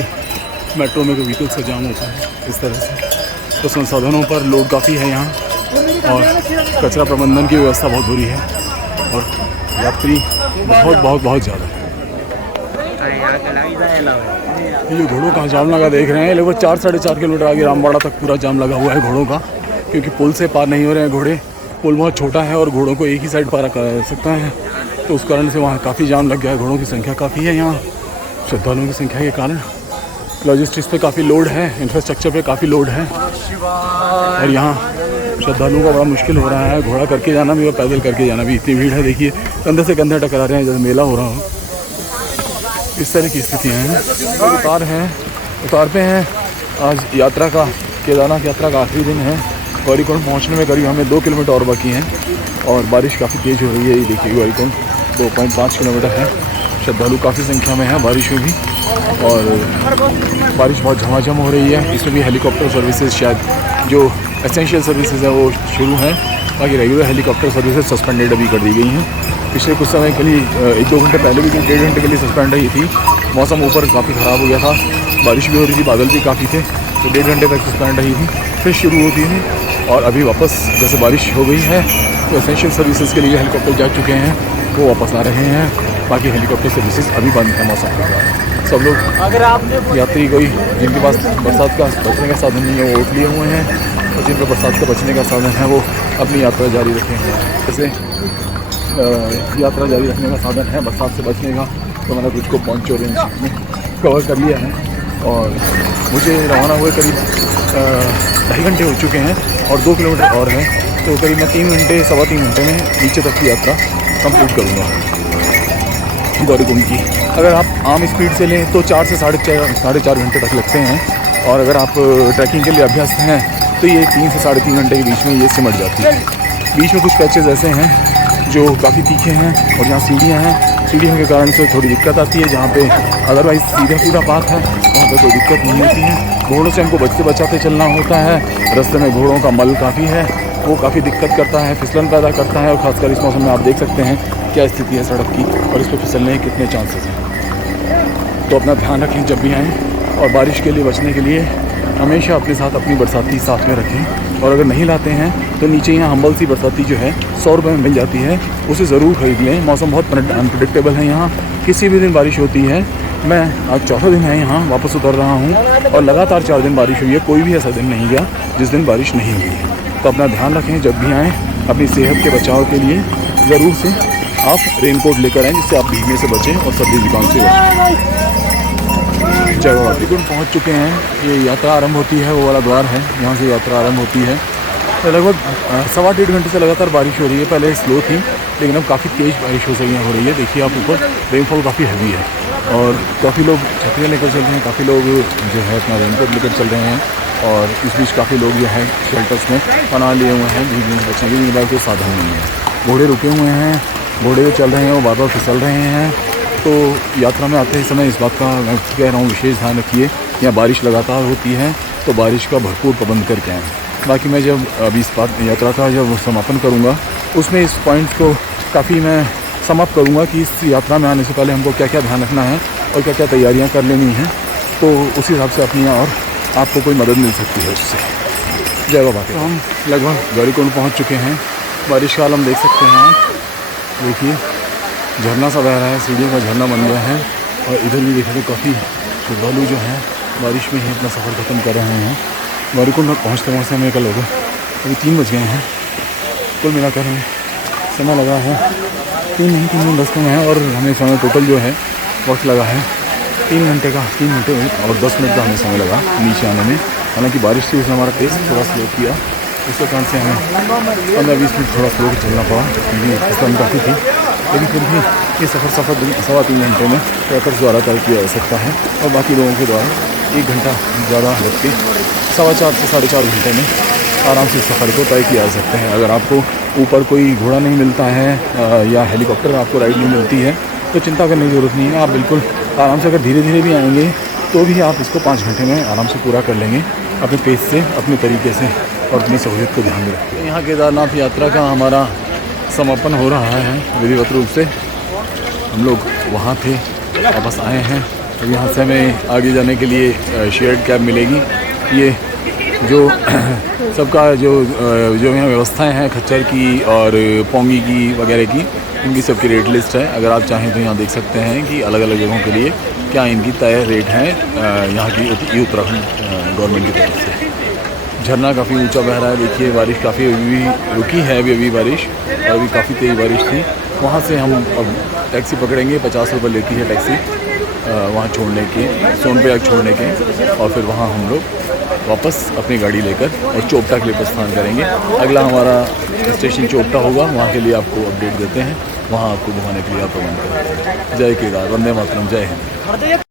मेट्रो में कोई व्हीकल से जाम होता है इस तरह से। तो संसाधनों पर लोड काफ़ी है यहाँ, और कचरा प्रबंधन की व्यवस्था बहुत बुरी है, और यात्री बहुत ज़्यादा है। ये घोड़ों का जाम लगा देख रहे हैं, लगभग 4-4.5 किलोमीटर आगे रामबाड़ा तक पूरा जाम लगा हुआ है घोड़ों का, क्योंकि पुल से पार नहीं हो रहे हैं घोड़े। पुल बहुत छोटा है और घोड़ों को एक ही साइड पार कर सकता है, तो उस कारण से वहाँ काफ़ी जाम लग गया है। घोड़ों की संख्या काफ़ी है यहाँ, श्रद्धालुओं की संख्या के कारण लॉजिस्टिक्स पे काफ़ी लोड है, इंफ्रास्ट्रक्चर पे काफ़ी लोड है, और यहाँ श्रद्धालुओं का बड़ा मुश्किल हो रहा है घोड़ा करके जाना भी और पैदल करके जाना भी। इतनी भीड़ है, देखिए कंधे से कंधे टकरा रहे हैं जैसे मेला हो रहा हो, इस तरह की स्थितियाँ हैं। उतार पे हैं आज यात्रा का, केदारनाथ यात्रा का आखिरी दिन है। गौरीकुंड पहुँचने में करीब हमें 2 किलोमीटर और बाकी हैं, और बारिश काफ़ी तेज़ हो रही है। ये देखिए गौरीकुंड 2.5 किलोमीटर है। श्रद्धालु काफ़ी संख्या में है बारिश में भी, और बारिश बहुत झमाझम हो रही है। इसमें भी हेलीकॉप्टर सर्विसेज, शायद जो एसेंशियल सर्विसेज हैं वो शुरू हैं, बाकी रेगुलर हेलीकॉप्टर सर्विसेज सस्पेंडेड अभी कर दी गई हैं। पिछले कुछ समय के लिए 1-2 घंटे पहले भी 1.5 घंटे के लिए सस्पेंड रही थी। मौसम ऊपर काफ़ी ख़राब हो गया था, बारिश भी हो रही थी, बादल भी काफ़ी थे, तो 1.5 घंटे तक सस्पेंड रही थी, फिर शुरू होती थी। और अभी वापस जैसे बारिश हो गई है तो एसेंशियल सर्विसेज के लिए हेलीकॉप्टर जा चुके हैं, वो वापस आ रहे हैं। बाकी हेलीकॉप्टर सर्विसेज अभी बंद है मौसम के कारण। सब लोग यात्री कोई जिनके पास बरसात का बचने का साधन नहीं है वो ओट लिए हुए हैं, और जिनका बरसात का बचने का साधन है वो अपनी यात्रा जारी रखे हुए हैं। जैसे यात्रा जारी रखने का साधन है बरसात से बचने का, तो मैंने कुछ को पॉइंट चोरेंज में कवर कर लिया है, और मुझे रवाना हुए करीब 2.5 घंटे हो चुके हैं, और 2 किलोमीटर और है, तो करीब मैं 3 घंटे 3.25 घंटे में नीचे तक की यात्रा कंप्लीट करूँगा गौरीकुंड की। अगर आप आम स्पीड से लें तो 4 से 4.5 घंटे तक लगते हैं, और अगर आप ट्रैकिंग के लिए अभ्यस्त हैं तो ये 3 से 3.5 घंटे के बीच में ये सिमट जाती है। बीच में कुछ पैचेस ऐसे हैं जो काफ़ी तीखे हैं, और यहाँ सीढ़ियाँ हैं, सीढ़ियों के कारण से थोड़ी दिक्कत आती है। जहाँ पे अदरवाइज़ सीधा पाथ है वहाँ पे कोई दिक्कत नहीं होती है। घोड़ों से हमको बचते बचाते चलना होता है, रास्ते में घोड़ों का मल काफ़ी है, वो काफ़ी दिक्कत करता है, फिसलन पैदा करता है, और ख़ासकर इस मौसम में आप देख सकते हैं क्या स्थिति है सड़क की, और इस पर फिसलने के कितने चांसेस हैं। तो अपना ध्यान रखें जब भी आएँ, और बारिश के लिए बचने के लिए हमेशा अपने साथ अपनी बरसाती साथ में रखें, और अगर नहीं लाते हैं तो नीचे यहाँ हम्बल सी बरसाती जो है 100 रुपये में मिल जाती है, उसे ज़रूर खरीद लें। मौसम बहुत अनप्रेडिक्टेबल है यहाँ, किसी भी दिन बारिश होती है। मैं आज 4था दिन है यहाँ वापस उतर रहा हूँ, और लगातार 4 दिन बारिश हुई है, कोई भी ऐसा दिन नहीं गया जिस दिन बारिश नहीं हुई है। तो अपना ध्यान रखें जब भी आएँ, अपनी सेहत के बचाव के लिए ज़रूर से आप रेनकोट लेकर आएँ, जिससे आप भीगने से बचें और सर्दी जुकाम से बचें। जय बाबा गौरीकुंड पहुँच चुके हैं। ये यात्रा आरंभ होती है, वो वाला द्वार है, यहाँ से यात्रा आरंभ होती है। तो लगभग 1.25 घंटे से लगातार बारिश हो रही है। पहले स्लो थी, लेकिन अब काफ़ी तेज़ बारिश हो रही है। देखिए आप ऊपर रेनफॉल काफ़ी हैवी है, और काफ़ी लोग छतरियाँ लेकर चल रहे हैं, काफ़ी लोग जो है अपना रेनकोट लेकर चल रहे हैं, और इस बीच काफ़ी लोग जो है शेल्टर्स में पनाह लिए हुए हैं, भीगने से बचने के लिए कोई साधन नहीं है। घोड़े रुके हुए हैं, घोड़े चल रहे हैं, वो बार बार फिसल रहे हैं। तो यात्रा में आते समय इस बात का मैं कह रहा हूँ विशेष ध्यान रखिए, यहाँ बारिश लगातार होती है, तो बारिश का भरपूर प्रबंध करके आएँ। बाकी मैं जब अभी इस बात यात्रा का जब समापन करूँगा, उसमें इस पॉइंट्स को काफ़ी मैं समाप्त करूँगा कि इस यात्रा में आने से पहले हमको क्या क्या ध्यान रखना है और क्या क्या तैयारियाँ कर लेनी हैं, तो उस हिसाब से अपनी और आपको कोई मदद मिल सकती है उससे। जय बाबा। तो हम लगभग गौरीकुंड पहुँच चुके हैं। बारिश का आलम देख सकते हैं आप, देखिए झरना सा बह रहा है, सीढ़ियों का झरना बन गया है, और इधर भी देखा तो काफ़ी श्रद्धालु जो हैं बारिश में ही अपना सफ़र ख़त्म कर रहे हैं। वारीकुंड पहुँचते पहुँचते हमें कल होगा अभी 3 बज गए हैं। कुल मिलाकर हमें समय लगा है 3-10 में है और हमें समय टोटल जो है वक्त लगा है 3 घंटे और 10 मिनट का हमें समय लगा नीचे आने में। हालांकि बारिश से उसने हमारा पेस थोड़ा स्लो किया, उसके कारण से हमें 15-20 मिनट थोड़ा स्लो चलना पड़ा क्योंकि फिसलन काफ़ी थी। लेकिन फिर भी ये सफ़र 3.25 घंटे में ट्रैकर्स द्वारा तय किया जा सकता है और बाकी लोगों के द्वारा 1 घंटा ज़्यादा लग के 4.25 से 4.5 घंटे में आराम से इस सफ़र को तय किया जा सकता है। अगर आपको ऊपर कोई घोड़ा नहीं मिलता है या हेलीकॉप्टर आपको राइड नहीं मिलती है तो चिंता करने की ज़रूरत नहीं है। आप बिल्कुल आराम से अगर धीरे धीरे भी आएंगे तो भी आप इसको 5 घंटे में आराम से पूरा कर लेंगे अपने पेस से, अपने तरीके से और अपनी सहूलियत को ध्यान में रखते हैं। यहाँ केदारनाथ यात्रा का हमारा समापन हो रहा है विधिवत रूप से। हम लोग वहाँ थे, वापस आए हैं और यहाँ से हमें आगे जाने के लिए शेयर्ड कैब मिलेगी। ये जो सबका जो यहाँ व्यवस्थाएं हैं खच्चर की और पोंगी की वगैरह की, इनकी सबकी रेट लिस्ट है। अगर आप चाहें तो यहाँ देख सकते हैं कि अलग अलग जगहों के लिए क्या इनकी तय रेट हैं यहाँ की उत्तराखंड गवर्नमेंट की तरफ से। झरना काफ़ी ऊंचा बह रहा है, देखिए बारिश काफ़ी अभी रुकी है अभी बारिश और अभी काफ़ी तेज़ बारिश थी। वहाँ से हम अब टैक्सी पकड़ेंगे, 50 रुपये लेती है टैक्सी वहाँ छोड़ने के, सोनप्रयाग छोड़ने के, और फिर वहाँ हम लोग वापस अपनी गाड़ी लेकर और चोपटा के लिए प्रस्थान करेंगे। अगला हमारा स्टेशन चोपटा होगा, वहाँ के लिए आपको अपडेट देते हैं, वहाँ आपको घुमाने के लिए आप प्रबंध करेंगे। जय केदार, वंदे मातरम, जय हिंद।